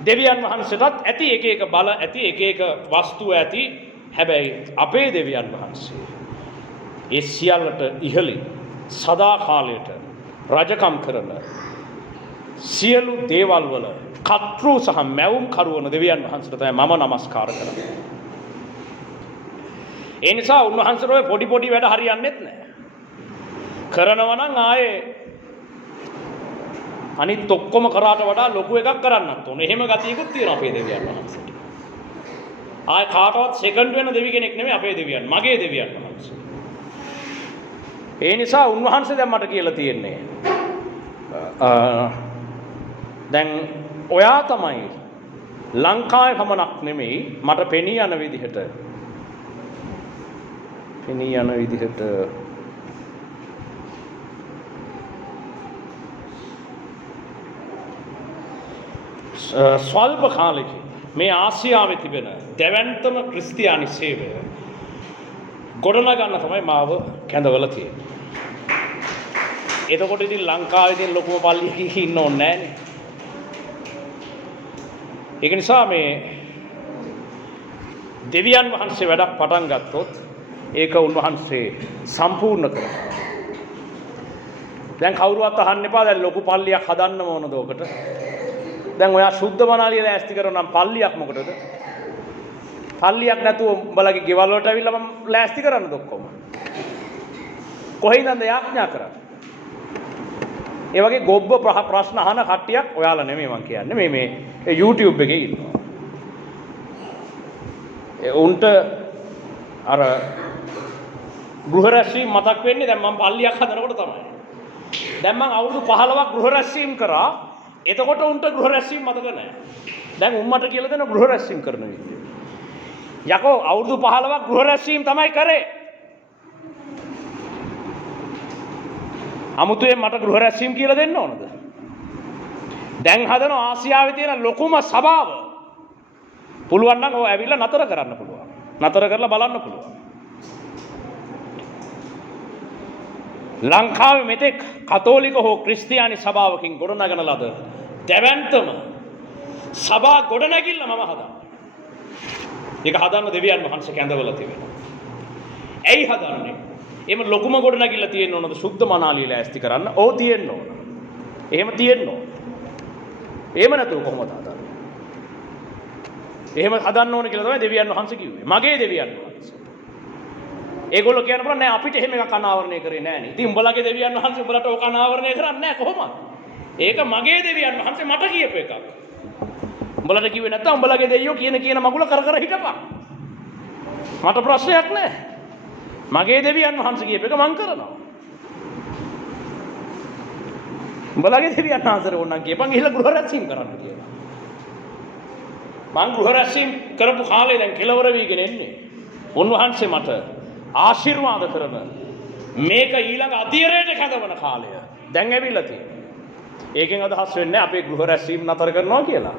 දෙවියන් වහන්සේටත් ඇති එක එක බල ඇති එක එක වස්තු ඇති. හැබැයි අපේ දෙවියන් වහන්සේ ඒ සියල්ලට ඉහළින් සදා කාලයට රජකම් කරන සියලු දේවල් වල කර්තෘ සහ මැවුම් කරුවන දෙවියන් වහන්සේට තමයි මම নমස්කාර කරන්නේ. ඒ නිසා උන්වහන්සේට ඔය පොඩි පොඩි වැඩ හරියන්නේත් නැහැ. කරනවා නම් ආයේ අනිත් ඔක්කොම කරාට වඩා ලොකු එකක් කරන්නත් ඕනේ. එහෙම ගතියකුත් තියෙනවා අපේ දෙවියන් වහන්සේට. ආයේ කාටවත් සෙකන්ඩ් වෙන දෙවි කෙනෙක් නෙමෙයි අපේ දෙවියන්. මගේ දෙවියන් වහන්සේ. ඒ නිසා උන්වහන්සේ දැන් මට කියලා තියෙන්නේ දැන් ඔයා තමයි ලංකාවේ පමණක් නෙමෙයි මට පෙනී යන විදිහට ස්වල්ප කාලෙකින් මේ ආසියාවේ තිබෙන දැවැන්තම ක්‍රිස්තියානි සේවය ගොඩනගන්න තමයි මාව කැඳවලා තියෙන්නේ. එතකොට ඉතින් ලංකාවේ තියෙන ලොකුම පල්ලියක ඉන්න ඕනේ නැහනේ. ඒක නිසා මේ දෙවියන් වහන්සේ වැඩක් පටන් ගත්තොත් ඒක උන්වහන්සේ සම්පූර්ණ කරනවා. දැන් කවුරුවත් අහන්න එපා දැන් ලොකු පල්ලියක් හදන්න ඕනද ඔකට? දැන් ඔයා සුද්ධ මනාලිය ලෑස්ති කරනවා නම් පල්ලියක් මොකටද? පල්ලියක් නැතුව උඹලගේ ගෙවල් වලට ඇවිල්ලා මම ලෑස්ති කරන්නද ඔක්කොම? කොහෙන්ද යාඥා කරන්නේ? ඒ වගේ ගොබ්බ ප්‍රශ්න අහන කට්ටියක් ඔයාලා නෙමෙයි මං කියන්නේ මේ YouTube එකේ ඉන්නවා. උන්ට අර ගෘහ රැස්වීම මතක් වෙන්නේ දැන් මම පල්ලියක් හදනකොට තමයි. දැන් මම අවුරුදු 15ක් ගෘහ රැස්වීම කරා. එතකොට උන්ට ගෘහ රැස්වීම මතක නැහැ. දැන් උම්මට කියලා දෙන ගෘහ රැස්වීම කරන විදිය. යකෝ අවුරුදු 15ක් ගෘහ රැස්වීම තමයි කරේ. අමුතුවෙන් මට ගෘහ රැස්වීම කියලා දෙන්න ඕනද? දැන් හදන ආසියාවේ තියෙන ලොකුම සභාව. පුළුවන් නම් ඔය ඇවිල්ලා නතර කරන්න පුළුවන්. නතර කරලා බලන්න පුළුවන්. ලංකාවේ මෙතෙක් කතෝලික හෝ ක්‍රිස්තියානි සභාවකින් ගොඩනගන ලද දැවැන්තම සභා ගොඩනැගිල්ල මම හදන්නේ. ඒක හදන්න දෙවියන් වහන්සේ කැඳවලා තිබෙනවා. ඇයි හදන්නේ? එහෙම ලොකුම ගොඩනැගිල්ල තියෙන්න ඕනද සුද්ධ මනාලිය ලෑස්ති කරන්න? ඕ තියෙන්න ඕන. එහෙම තියෙන්න ඕන. එහෙම නැතුව කොහොමද හදන්නේ? එහෙම හදන්න ඕන කියලා තමයි දෙවියන් වහන්සේ කිව්වේ. මගේ දෙවියන් වහන්සේ. ඒගොල්ලෝ කියන බලා නෑ අපිට එහෙම එකක් අනාවරණය කරේ නෑනේ. ඉතින් උඹලගේ දෙවියන් වහන්සේ උඹලට ඕක අනාවරණය කරන්නේ නෑ කොහොමද? ඒක මගේ දෙවියන් වහන්සේ මට කියපු එකක්. උඹලට කිව්වේ නැත්නම් උඹලගේ දෙයියෝ කියන මගුල කර හිටපන්. මට ප්‍රශ්නයක් නෑ. මගේ දෙවියන් වහන්සේ කියපු එක මං කරනවා. උඹලගේ දෙවියන් වහන්සේ ඕනනම් කියපන් ගිහලා ගෘහ රැස්වීම කරන්න කියලා. මං ගෘහ රැස්වීම කරපු කාලේ දැන් කෙලවර වීගෙන එන්නේ. උන්වහන්සේ මට ආශිර්වාද කරන මේක ඊළඟ අධීරයට කැඳවන කාලය දැන් ඇවිල්ලා තියෙනවා. ඒකෙන් අදහස් වෙන්නේ අපේ ගෘහ රැස්වීම නතර කරනවා කියලා.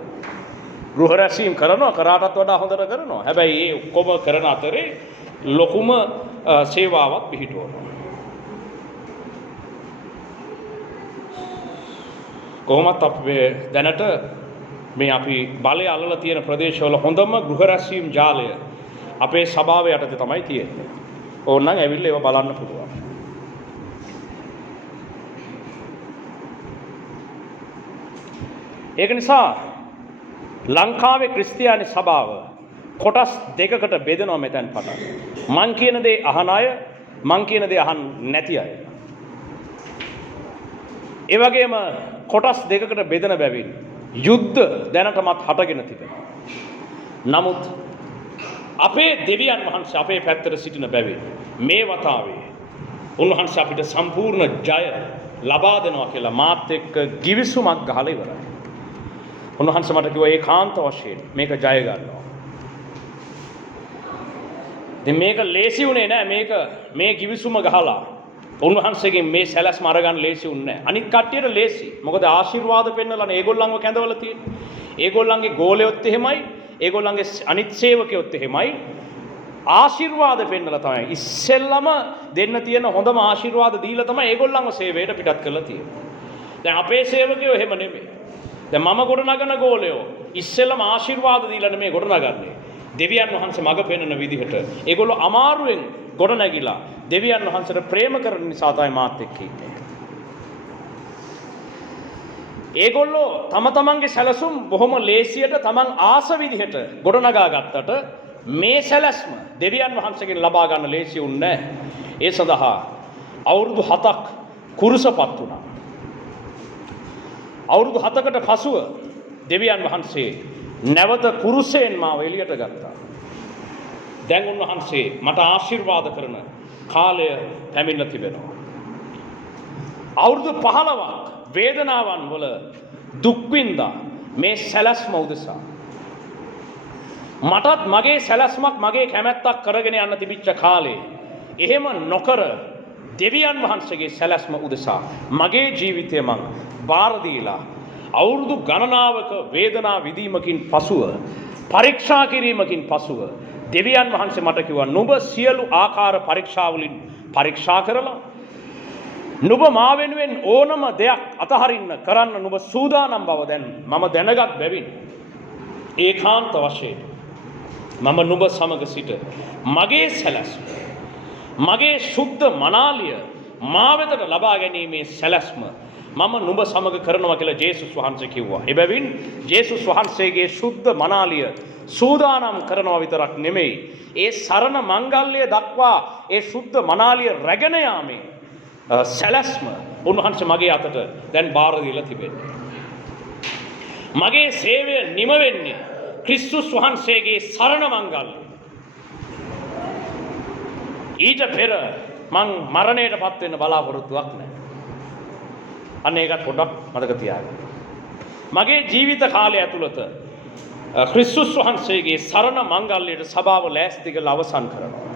ගෘහ රැස්වීම කරනවා කරාටත් වඩා හොඳට කරනවා. හැබැයි ඒ ඔක්කොම කරන අතරේ ලොකුම සේවාවක් පිහිටවනවා. කොහොමත් අපි දැනට මේ අපි බලය අල්ලලා තියෙන ප්‍රදේශවල හොඳම ගෘහ රැස්වීම ජාලය අපේ සභාව යටතේ තමයි තියෙන්නේ. ඕනනම් ඇවිල්ලා ඒව බලන්න පුළුවන්. ඒක නිසා ලංකාවේ ක්‍රිස්තියානි සභාව කොටස් දෙකකට බෙදෙනවා මෙතෙන් පටන්. මං කියන දේ අහන අය, මං කියන දේ අහන්න නැති අය. ඒ වගේම කොටස් දෙකකට බෙදෙන බැවින් යුද්ධ දැනටමත් හටගෙන තිබෙනවා. නමුත් අපේ දෙවියන් වහන්සේ අපේ පැත්තට සිටින බැවින් මේ වතාවේ උන්වහන්සේ අපිට සම්පූර්ණ ජය ලබා දෙනවා කියලා මාත් එක්ක ගිවිසුමක් ගහලා ඉවරයි. උන්වහන්සේ මට කිව්වා ඒකාන්ත වශයෙන් මේක ජය ගන්නවා. දැන් මේක ලේසි උනේ නෑ මේ ගිවිසුම ගහලා උන්වහන්සේගෙන් මේ සැලැස්ම අරගන්න ලේසි උන්නේ නෑ. අනිත් කට්ටියට ලේසි. මොකද ආශිර්වාද පෙන්නලානේ ඒගොල්ලන්ව කැඳවලා තියෙන්නේ. ඒගොල්ලන්ගේ ගෝලයොත් එහෙමයි, ඒගොල්ලන්ගේ අනිත් සේවකයොත් එහෙමයි. ආශිර්වාද පෙන්නලා තමයි ඉස්සෙල්ලම දෙන්න තියෙන හොඳම ආශිර්වාද දීලා තමයි ඒගොල්ලන්ව සේවයට පිටත් කරලා තියෙන්නේ. දැන් අපේ සේවකයෝ එහෙම නෙමෙයි. දැන් මම ගොඩනගන ගෝලයෝ ඉස්සෙල්ලම ආශිර්වාද දීලා නෙමෙයි ගොඩනගන්නේ. දෙවියන් වහන්සේ මඟ පෙන්වන විදිහට ඒගොල්ලෝ අමාරුවෙන් ගොඩනැගිලා දෙවියන් වහන්සේට ප්‍රේම කරන නිසා තමයි මාත් එක්ක ඉන්නේ. ඒගොල්ලෝ තම තමන්ගේ සැලසුම් බොහොම ලේසියට තමන් ආස විදිහට ගොඩනගා ගත්තට මේ සැලැස්ම දෙවියන් වහන්සේගෙන් ලබා ගන්න ලේසි වුණේ නැහැ. ඒ සඳහා අවුරුදු 7ක් කුරුසපත් වුණා. අවුරුදු 7කට පසුව දෙවියන් වහන්සේ නැවත කුරුසයෙන් මාව එළියට ගත්තා. දැන් උන්වහන්සේ මට ආශිර්වාද කරන කාලය පැමිණලා තිබෙනවා. අවුරුදු 15ක් වේදනාවන් වල දුක් විඳා මේ සැලැස්ම උදෙසා මටත් මගේ සැලැස්මක් මගේ කැමැත්තක් කරගෙන යන්න තිබිච්ච කාලේ එහෙම නොකර දෙවියන් වහන්සේගේ සැලැස්ම උදෙසා මගේ ජීවිතය මං බාර දීලා අවුරුදු ගණනාවක වේදනා විඳීමකින් පසුව පරීක්ෂා කිරීමකින් පසුව දෙවියන් වහන්සේ මට කිව්වා නුඹ සියලු ආකාර පරීක්ෂා වලින් පරීක්ෂා කරලා නුඹ මා වෙනුවෙන් ඕනම දෙයක් අතහරින්න කරන්න නුඹ සූදානම් බව දැන් මම දැනගත් බැවින් ඒකාන්ත වශයෙන් මම නුඹ සමග සිට මගේ සැලැස්ම මගේ සුද්ධ මනාලිය මා වෙතට ලබා ගැනීමේ සැලැස්ම මම නුඹ සමග කරනවා කියලා ජේසුස් වහන්සේ කිව්වා. එබැවින් ජේසුස් වහන්සේගේ සුද්ධ මනාලිය සූදානම් කරනවා විතරක් නෙමෙයි, ඒ සරණ මංගල්‍ය දක්වා ඒ සුද්ධ මනාලිය රැගෙන යාමේ සැලැස්ම උන්වහන්සේ මගේ අතට දැන් බාර දීලා තිබෙනවා. මගේ සේවය නිම වෙන්නේ ක්‍රිස්තුස් වහන්සේගේ සරණ මංගල්‍ය. ඊට පෙර මං මරණයටපත් වෙන්න බලාපොරොත්තුවක් නැහැ. අන්න ඒකත් පොඩ්ඩක් මතක තියාගන්න. මගේ ජීවිත කාලය ඇතුළත ක්‍රිස්තුස් වහන්සේගේ සරණ මංගල්‍යයට සභාව ලෑස්ති කරලා අවසන් කරනවා.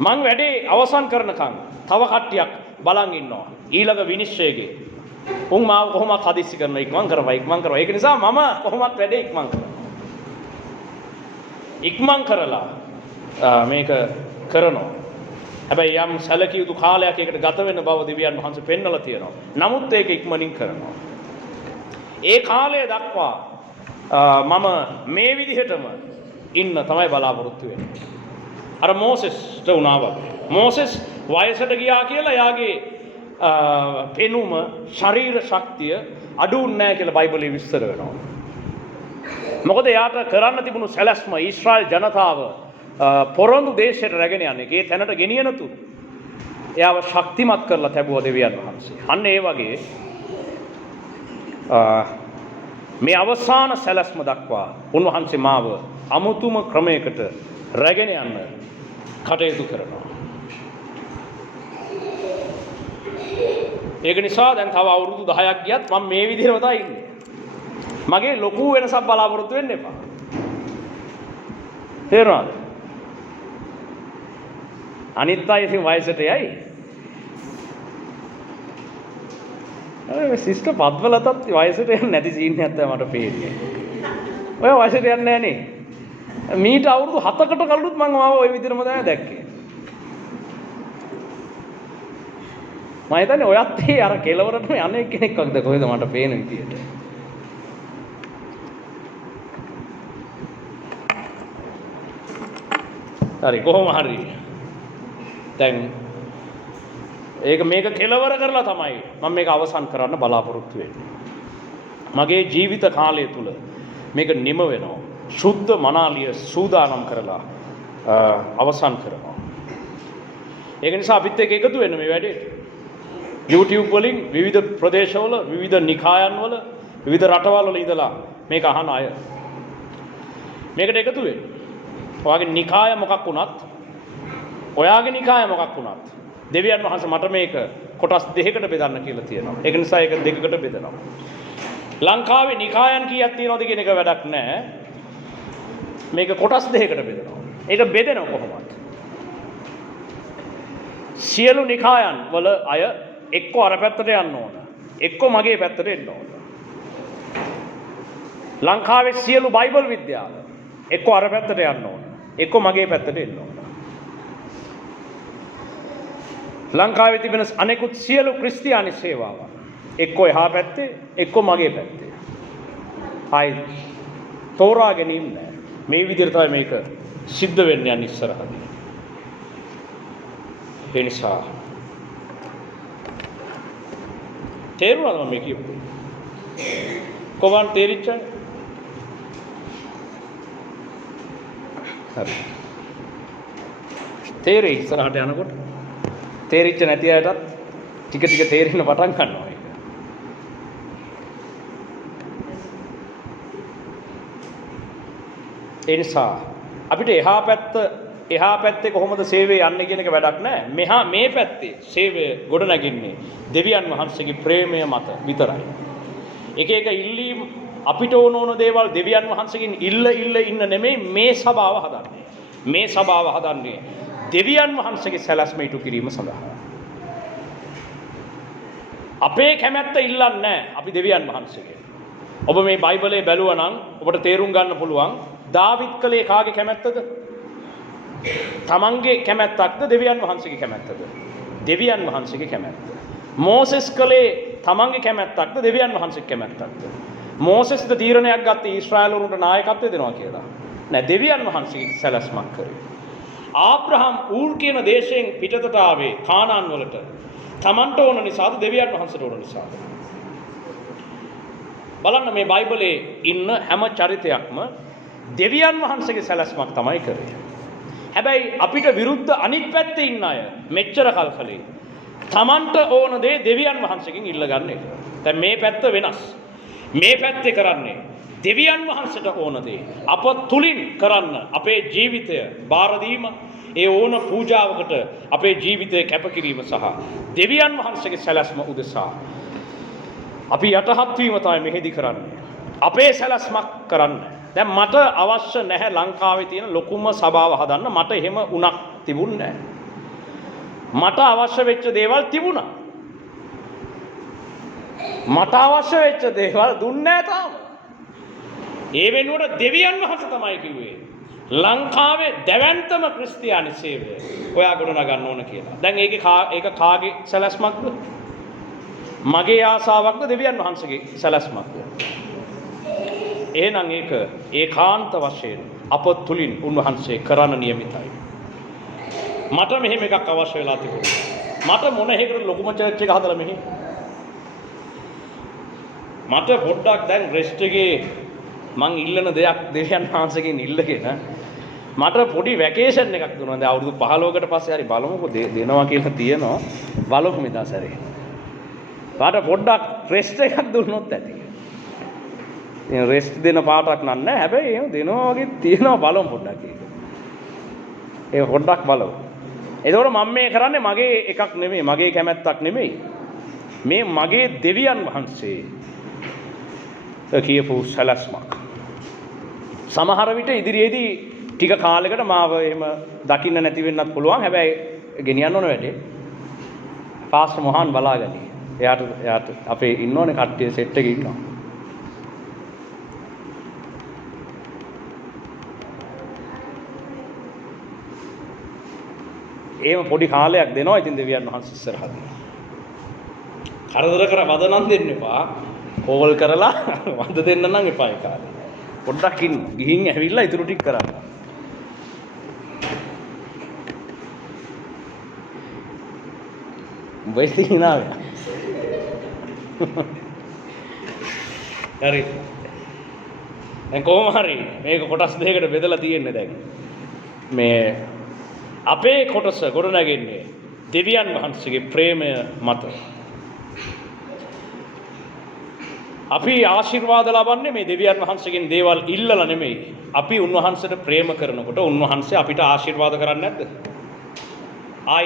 මං වැඩේ අවසන් කරනකම් තව කට්ටියක් බලන් ඉන්නවා. ඊළඟ විනිශ්චයගේ උන් මාව කොහොමත් හදිස්සි කරනවා, ඉක්මන් කරනවා. ඒක නිසා මම කොහොමත් වැඩේ ඉක්මන් කරනවා. ඉක්මන් කරලා මේක කරනවා. හැබැයි යම් සැලකිය යුතු කාලයක් ඒකට ගත වෙන බව දෙවියන් වහන්සේ පෙන්වලා තියෙනවා. නමුත් ඒක ඉක්මනින් කරනවා. ඒ කාලය දක්වා මම මේ විදිහටම ඉන්න තමයි බලාපොරොත්තු වෙන්නේ. අර මෝසෙස්ට වුණා වගේ. මෝසෙස් වයසට ගියා කියලා යාගේ පෙනුම ශරීර ශක්තිය අඩු වුණේ නැහැ කියලා බයිබලයේ විස්තර වෙනවා. මොකද යාට කරන්න තිබුණු සැලැස්ම ඊශ්‍රායල් ජනතාව පොරොන්දු දේශයට රැගෙන යන්නේ. ඒ තැනට ගෙනියන තුරු එයාව ශක්තිමත් කරලා තිබුවා දෙවියන් වහන්සේ. අන්න ඒ වගේ මේ අවසාන සැලැස්ම දක්වා උන්වහන්සේ මාව අමුතුම ක්‍රමයකට රැගෙන යන්න කටයුතු කරනවා. ඒක නිසා දැන් තව අවුරුදු 10ක් ගියත් මම මේ විදිහටම තමයි ඉන්නේ. මගේ ලොකු වෙනසක් බලාපොරොත්තු වෙන්න එපා. තේරුණාද? අනිත් අය ඉතින් වයසට යයි. අර සිස්ටර් පද්මලතත් වයසට යන්නේ නැති සීන් එකක් තමයි මට පේන්නේ. ඔය වයසට යන්නේ නැහැ නේ. මීට අවුරුදු 7කට කලිනුත් මම ආව ওই විදිහටම තමයි දැක්කේ. මම හිතන්නේ ඔයත් අර කෙලවරටම යන්නේ කෙනෙක් වගේද කොහෙද මට පේන විදියට. හරි කොහොම හරි දැන් මේක කෙලවර කරලා තමයි මම මේක අවසන් කරන්න බලාපොරොත්තු වෙන්නේ. මගේ ජීවිත කාලය තුල මේක නිම වෙනවා. සුද්ධ මනාලිය සූදානම් කරලා අවසන් කරනවා. ඒක නිසා අපිත් එක්ක එකතු වෙන්න මේ වැඩේට. YouTube වලින් විවිධ ප්‍රදේශවල විවිධ නිකායන් වල විවිධ රටවල් වල ඉඳලා මේක අහන අය මේකට එකතු වෙන්න. ඔයාගේ නිකාය මොකක් වුණත්, ඔයාගේ නිකාය මොකක් වුණත් දෙවියන් වහන්සේ මට මේක කොටස් දෙකකට බෙදන්න කියලා තියෙනවා. ඒක නිසා ඒක දෙකකට බෙදනවා. ලංකාවේ නිකායන් කීයක් තියෙනවද කියන එක වැඩක් නැහැ. මේක කොටස් දෙකකට බෙදනවා. ඒක බෙදෙනව කොහොමද? සියලු නිකායන් වල අය එක්ක අර පැත්තට යන්න ඕන, එක්ක මගේ පැත්තට එන්න ඕන. ලංකාවේ සියලු බයිබල් විද්‍යාල එක්ක අර පැත්තට යන්න ඕන, එක්ක මගේ පැත්තට එන්න ඕන. ලංකාවේ තිබෙන අනෙකුත් සියලු ක්‍රිස්තියානි සේවාවන් එක්ක එහා පැත්තේ, එක්ක මගේ පැත්තේ. ආයි තෝරා ගැනීම නෑ. මේ විදිහට තමයි මේක සිද්ධ වෙන්නේ යන ඉස්සරහදී. ඒ නිසා තේරුණාද මම මේ කියපු? කොහොමද තේරිච්චේ? හරි. තේරෙයි ඉස්සරහට යනකොට. තේරිච්ච නැති අයටත් ටික ටික තේරෙන්න පටන් ගන්නවා ඒක. ඒ නිසා අපිට එහා පැත්තේ කොහොමද සේවය යන්නේ කියන එක වැඩක් නැහැ. මෙහා මේ පැත්තේ සේවය ගොඩනගින්නේ දෙවියන් වහන්සේගේ ප්‍රේමය මත විතරයි. එක ඉල්ලීම් අපිට ඕන දේවල් දෙවියන් වහන්සේගෙන් ඉල්ල ඉන්න නෙමෙයි මේ සභාව හදන්නේ. මේ සභාව හදන්නේ දෙවියන් වහන්සේගේ සැලැස්ම ඉටු කිරීම සඳහා. අපේ කැමැත්ත ඉල්ලන්නේ නැහැ අපි දෙවියන් වහන්සේගෙන්. ඔබ මේ බයිබලයේ බැලුවා නම් ඔබට තේරුම් ගන්න පුළුවන් දාවිද් කලේ කාගේ කැමැත්තද? තමන්ගේ කැමැත්තක්ද දෙවියන් වහන්සේගේ කැමැත්තද? දෙවියන් වහන්සේගේ කැමැත්ත. මෝසෙස් කලේ තමන්ගේ කැමැත්තක්ද දෙවියන් වහන්සේගේ කැමැත්තක්ද? මෝසෙස්ද තීරණයක් ගත්තේ ඊශ්‍රායල් වරුන්ට නායකත්වය දෙනවා කියලා. නෑ, දෙවියන් වහන්සේගේ සැලැස්මක් කරේ. ආබ්‍රහම් ඌර් කියන දේශයෙන් පිටතට ආවේ කානාන් වලට. තමන්ට ඕන නිසාද දෙවියන් වහන්සේට ඕන නිසාද? බලන්න මේ බයිබලයේ ඉන්න හැම චරිතයක්ම දෙවියන් වහන්සේගේ සැලැස්මක් තමයි කරේ. හැබැයි අපිට විරුද්ධ අනිත් පැත්තේ ඉන්න අය මෙච්චර කල් කලේ තමන්ට ඕන දේ දෙවියන් වහන්සේගෙන් ඉල්ල ගන්න එක. දැන් මේ පැත්ත වෙනස්. මේ පැත්තේ කරන්නේ දෙවියන් වහන්සේට ඕන දේ අප තුලින් කරන්න අපේ ජීවිතය බාර දීම, ඒ ඕන පූජාවකට අපේ ජීවිතය කැපකිරීම සහ දෙවියන් වහන්සේගේ සැලැස්ම උදෙසා අපි යටහත් වීම තමයි මෙහෙදි කරන්නේ. අපේ සැලැස්මක් කරන්න. දැන් මට අවශ්‍ය නැහැ ලංකාවේ තියෙන ලොකුම සභාව හදන්න. මට එහෙම උණක් තිබුණේ නැහැ. මට අවශ්‍ය වෙච්ච දේවල් තිබුණා. මට අවශ්‍ය වෙච්ච දේවල් දුන්නේ නැහැ තාම. ඒ වෙනුවට දෙවියන් වහන්සේ තමයි කිව්වේ ලංකාවේ දැවැන්තම ක්‍රිස්තියානි සේවය ඔයා ගොඩනගන්න ඕන කියලා. දැන් ඒක කාගේ සැලැස්මක්ද? මගේ ආසාවක්ද දෙවියන් වහන්සේගේ සැලැස්මක්ද? එහෙනම් ඒක ඒකාන්ත වශයෙන් අප තුලින් උන්වහන්සේ කරන්න නියමිතයි. මට මෙහෙම එකක් අවශ්‍ය වෙලා තිබුණා. මට මොන හේකට ලොකුම චර්ච් එක හදලා මෙහෙ. මට පොඩ්ඩක් දැන් රෙස්ට් එකේ මං ඉල්ලන දෙයක් දෙවියන් වහන්සේගෙන් ඉල්ලගෙන මට පොඩි වැකේෂන් එකක් දුන්නා. දැන් අවුරුදු 15කට පස්සේ හරි බලමුකෝ දෙනවා කියලා තියෙනවා. බලමු මෙදා සැරේ. මට පොඩ්ඩක් රෙස්ට් එකක් දුන්නොත් ඇති. ඉතින් රෙස්ට් දෙන පාටක් නෑ. හැබැයි එහෙම දෙනවා වගේ තියෙනවා බලමු පොඩ්ඩක් ඒක. ඒක පොඩ්ඩක් බලමු. එතකොට මම මේ කරන්නේ මගේ එකක් නෙමෙයි, මගේ කැමැත්තක් නෙමෙයි. මේ මගේ දෙවියන් වහන්සේ කියපු සැලැස්මක්. සමහර විට ඉදිරියේදී ටික කාලයකට මාව එහෙම දකින්න නැති වෙන්නත් පුළුවන්. හැබැයි ගෙනියන්න ඕන වැඩේ. පාස්ටර් මොහන් බලාගනි. එයාට අපේ ඉන්නෝනේ කට්ටිය සෙට් එකේ ඉන්නවා. එහෙම පොඩි කාලයක් දෙනවා ඉතින් දෙවියන් වහන්සේ ඉස්සරහදී. කරදර කර වද නම් දෙන්න එපා. කෝල් කරලා වද දෙන්න නම් එපා ඒ කාලේ. පොඩ්ඩක් ඉන්න. ගිහින් ඇවිල්ලා ඉතුරු ටික කරන්න. වෙයිනාවේ. හරි. දැන් කොහොම හරි මේක කොටස් දෙකකට බෙදලා තියෙන්නේ දැන්. මේ අපේ කොටස ගොඩනගන්නේ දෙවියන් වහන්සේගේ ප්‍රේමය මත. අපි ආශිර්වාද ලබන්නේ මේ දෙවියන් වහන්සේගෙන් දේවල් ඉල්ලලා නෙමෙයි. අපි උන්වහන්සේට ප්‍රේම කරනකොට උන්වහන්සේ අපිට ආශිර්වාද කරන්නේ නැද්ද?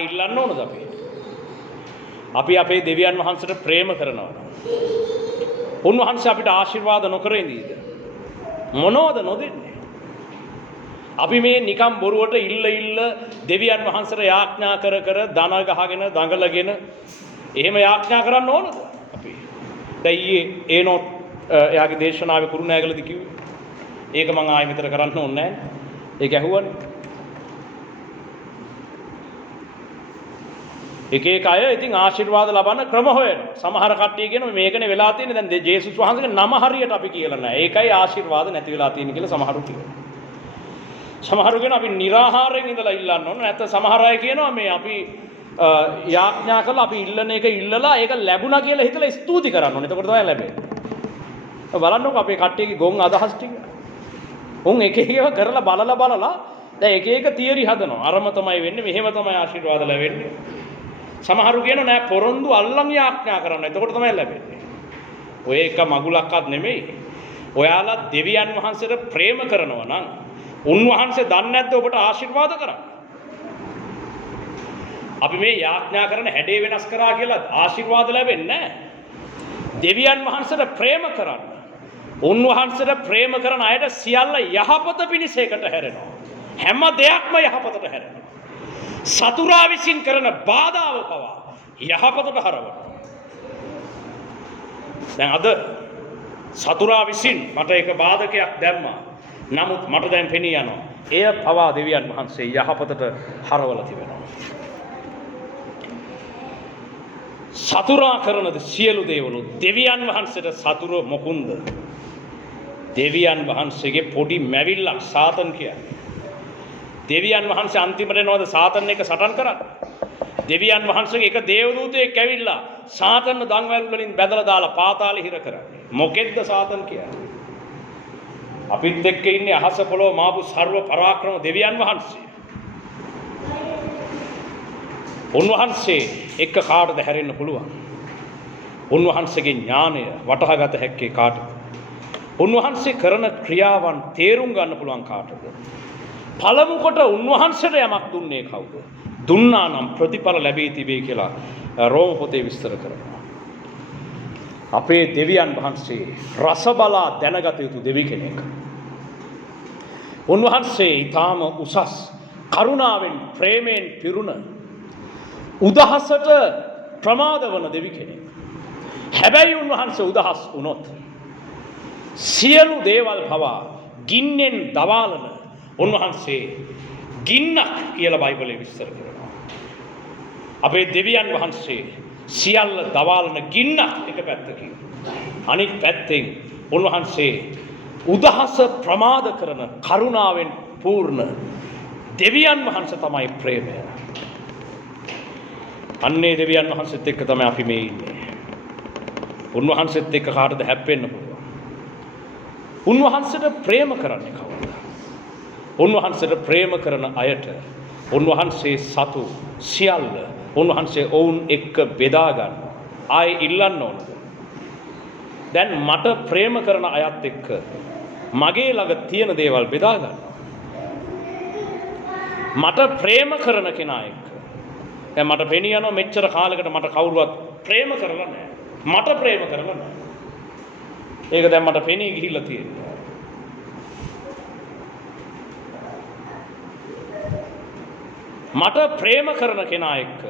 ඉල්ලන්න ඕනද අපි? අපි අපේ දෙවියන් වහන්සේට ප්‍රේම කරනවා. උන්වහන්සේ අපිට ආශිර්වාද නොකර ඉඳීද? මොනවද නොදෙන්නේ? අපි මේ නිකම් බොරුවට ඉල්ල දෙවියන් වහන්සේට යාඥා කර දන ගහගෙන දඟලගෙන එහෙම යාඥා කරන්න ඕනද අපි? දැන් ඊයේ ඒනොත් එයාගේ දේශනාවේ කුරුණෑගලදී කිව්වේ. ඒක මම ආයෙ විතර කරන්න ඕනේ නැහැ. ඒක ඇහුවනේ. එක අය ඉතින් ආශිර්වාද ලබන්න ක්‍රම හොයනවා. සමහර කට්ටිය කියනවා මේකනේ වෙලා තියෙන්නේ. දැන් ජේසුස් වහන්සේගේ නම හරියට අපි කියලා නැහැ. ඒකයි ආශිර්වාද නැති වෙලා තියෙන්නේ කියලා සමහරු කියනවා. සමහරු කියනවා අපි निराहाරයෙන් ඉඳලා ඉල්ලන්න ඕන. නැත්නම් සමහර අය කියනවා මේ අපි යාඥා කළා අපි ඉල්ලන එක ඉල්ලලා ඒක ලැබුණා කියලා හිතලා ස්තුති කරන්න ඕනේ. එතකොට තමයි ලැබෙන්නේ. බලන්නකො අපේ කට්ටියගේ ගොන් අදහස් ටික. උන් එක එකව කරලා බලලා දැන් එක තියරි හදනවා. අරම තමයි වෙන්නේ, මෙහෙම තමයි ආශිර්වාද ලැබෙන්නේ. සමහරු කියනවා නෑ පොරොන්දු අල්ලන් යාඥා කරන්න. එතකොට තමයි ලැබෙන්නේ. ඔය එක මගුලක්වත් නෙමෙයි. ඔයාලා දෙවියන් වහන්සේට ප්‍රේම කරනවා නම් උන්වහන්සේ දන්නේ නැද්ද ඔබට ආශිර්වාද කරන්න? අපි මේ යාඥා කරන හැඩේ වෙනස් කරා කියලා ආශිර්වාද ලැබෙන්නේ නැහැ. දෙවියන් වහන්සේට ප්‍රේම කරන්න. උන්වහන්සේට ප්‍රේම කරන අයට සියල්ල යහපත පිණිස එකට හැරෙනවා. හැම දෙයක්ම යහපතට හැරෙනවා. සතුරා විසින් කරන බාධාව පවා යහපතට හරවනවා. දැන් අද සතුරා විසින් මට එක බාධකයක් දැම්මා. නමුත් මට දැන් පෙනී යනවා. එය පවා දෙවියන් වහන්සේ යහපතට හරවලා තිබෙනවා. සතුරා කරනද සියලු දේවලු දෙවියන් වහන්සේට සතුරු මොකුන්ද? දෙවියන් වහන්සේගේ පොඩි මැවිල්ලක් සාතන් කියන්නේ. දෙවියන් වහන්සේ අන්තිමට එනවද සාතන් එක සටන් කරන්න? දෙවියන් වහන්සේගේ එක දේවදූතයෙක් ඇවිල්ලා සාතන් දන්වැල් වලින් බැදලා දාලා පාතාලෙ හිර කරන්නේ. මොකෙද්ද සාතන් කියන්නේ? අපිත් එක්ක ඉන්නේ අහස පොළොව මාපු සර්ව පරාක්‍රම දෙවියන් වහන්සේ. උන්වහන්සේ එක්ක කාටද හැරෙන්න පුළුවන්? උන්වහන්සේගේ ඥානය වටහාගත හැක්කේ කාටද? උන්වහන්සේ කරන ක්‍රියාවන් තේරුම් ගන්න පුළුවන් කාටද? පළමු කොට උන්වහන්සේට යමක් දුන්නේ කවුද? දුන්නා නම් ප්‍රතිඵල ලැබී තිබේ කියලා රෝම පොතේ විස්තර කරනවා. අපේ දෙවියන් වහන්සේ රස බලා දැනගත යුතු දෙවි කෙනෙක්. උන්වහන්සේ ඊටාම උසස් කරුණාවෙන් ප්‍රේමයෙන් පිරුණ උදහසට ප්‍රමාද වන දෙවි කෙනෙක්. හැබැයි උන්වහන්සේ උදහස් වුණොත් සියලු දේවල් පවා ගින්නෙන් දවාලන උන්වහන්සේ ගින්නක් කියලා බයිබලයේ විස්තර කරනවා. අපේ දෙවියන් වහන්සේ සියල්ල දවාලන ගින්නක් එක පැත්තකින්. අනිත් පැත්තෙන් උන්වහන්සේ උදහස ප්‍රමාද කරන කරුණාවෙන් පූර්ණ දෙවියන් වහන්සේ තමයි ප්‍රේමය. අන්නේ දෙවියන් වහන්සේත් එක්ක තමයි අපි මේ ඉන්නේ. උන්වහන්සේත් එක්ක කාටද හැප්පෙන්න පුළුවන්? උන්වහන්සේට ප්‍රේම කරන්නේ කවුද? උන්වහන්සේට ප්‍රේම කරන අයට උන්වහන්සේ සතු සියල්ල උන්වහන්සේ ඔවුන් එක්ක බෙදා ගන්නවා. ආයේ ඉල්ලන්න ඕනද? දැන් මට ප්‍රේම කරන අයත් එක්ක මගේ ළඟ තියෙන දේවල් බෙදා ගන්නවා. මට ප්‍රේම කරන කෙනා එක්ක දැන් මට පෙනී යනවා මෙච්චර කාලයකට මට කවුරුවත් ප්‍රේම කරලා නැහැ. මට ප්‍රේම කරලා නැහැ. ඒක දැන් මට පෙනී ගිහිල්ලා තියෙනවා. මට ප්‍රේම කරන කෙනා එක්ක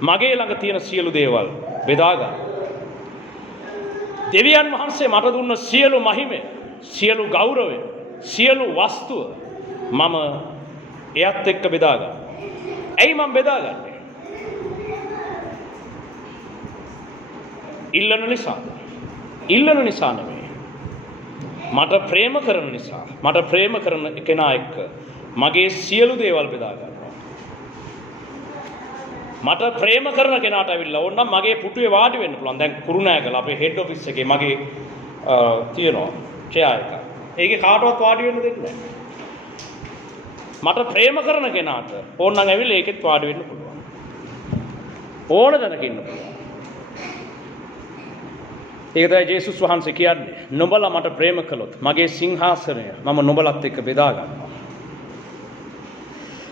මගේ ළඟ තියෙන සියලු දේවල් බෙදා ගන්න. දෙවියන් වහන්සේ මට දුන්න සියලු මහිමය, සියලු ගෞරවය, සියලු වස්තුව මම එයත් එක්ක බෙදා ගන්න. ඇයි මම බෙදාගන්නේ? ඉල්ලන නිසා. ඉල්ලන නිසා නෙමෙයි. මට ප්‍රේම කරන නිසා. මට ප්‍රේම කරන කෙනා එක්ක මගේ සියලු දේවල් බෙදා ගන්නවා. මට ප්‍රේම කරන කෙනාට ඇවිල්ලා ඕනනම් මගේ පුටුවේ වාඩි වෙන්න පුළුවන්. දැන් කුරුණෑගල අපේ හෙඩ් ඔෆිස් එකේ මගේ තියෙනවා චෙයා එක. ඒකේ කාටවත් වාඩි වෙන්න දෙන්නේ නැහැ. මට ප්‍රේම කරන කෙනාට ඕනනම් ඇවිල්ලා ඒකෙත් වාඩි වෙන්න පුළුවන්. ඕන තැනක ඉන්න පුළුවන්. ඒක තමයි ජේසුස් වහන්සේ කියන්නේ. නුඹලා මට ප්‍රේම කළොත් මගේ සිංහාසනය මම නුඹලත් එක්ක බෙදා ගන්නවා.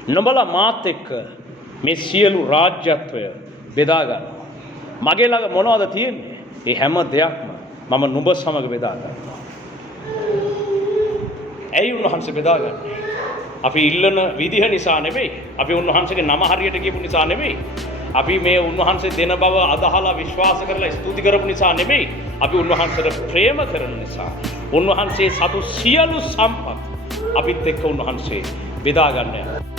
නුඹලා මාත් එක්ක මේ සියලු රාජ්‍යත්වය බෙදා ගන්නවා. මගේ ළඟ මොනවද තියෙන්නේ? ඒ හැම දෙයක්ම මම නුඹ සමග බෙදා ගන්නවා. ඇයි උන්වහන්සේ බෙදාගන්නේ? අපි ඉල්ලන විදිහ නිසා නෙවෙයි. අපි උන්වහන්සේගේ නම හරියට කියපු නිසා නෙවෙයි. අපි මේ උන්වහන්සේ දෙන බව අදහලා විශ්වාස කරලා ස්තුති කරපු නිසා නෙවෙයි. අපි උන්වහන්සේට ප්‍රේම කරන නිසා. උන්වහන්සේ සතු සියලු සම්පත් අපිත් එක්ක උන්වහන්සේ බෙදා ගන්න යනවා.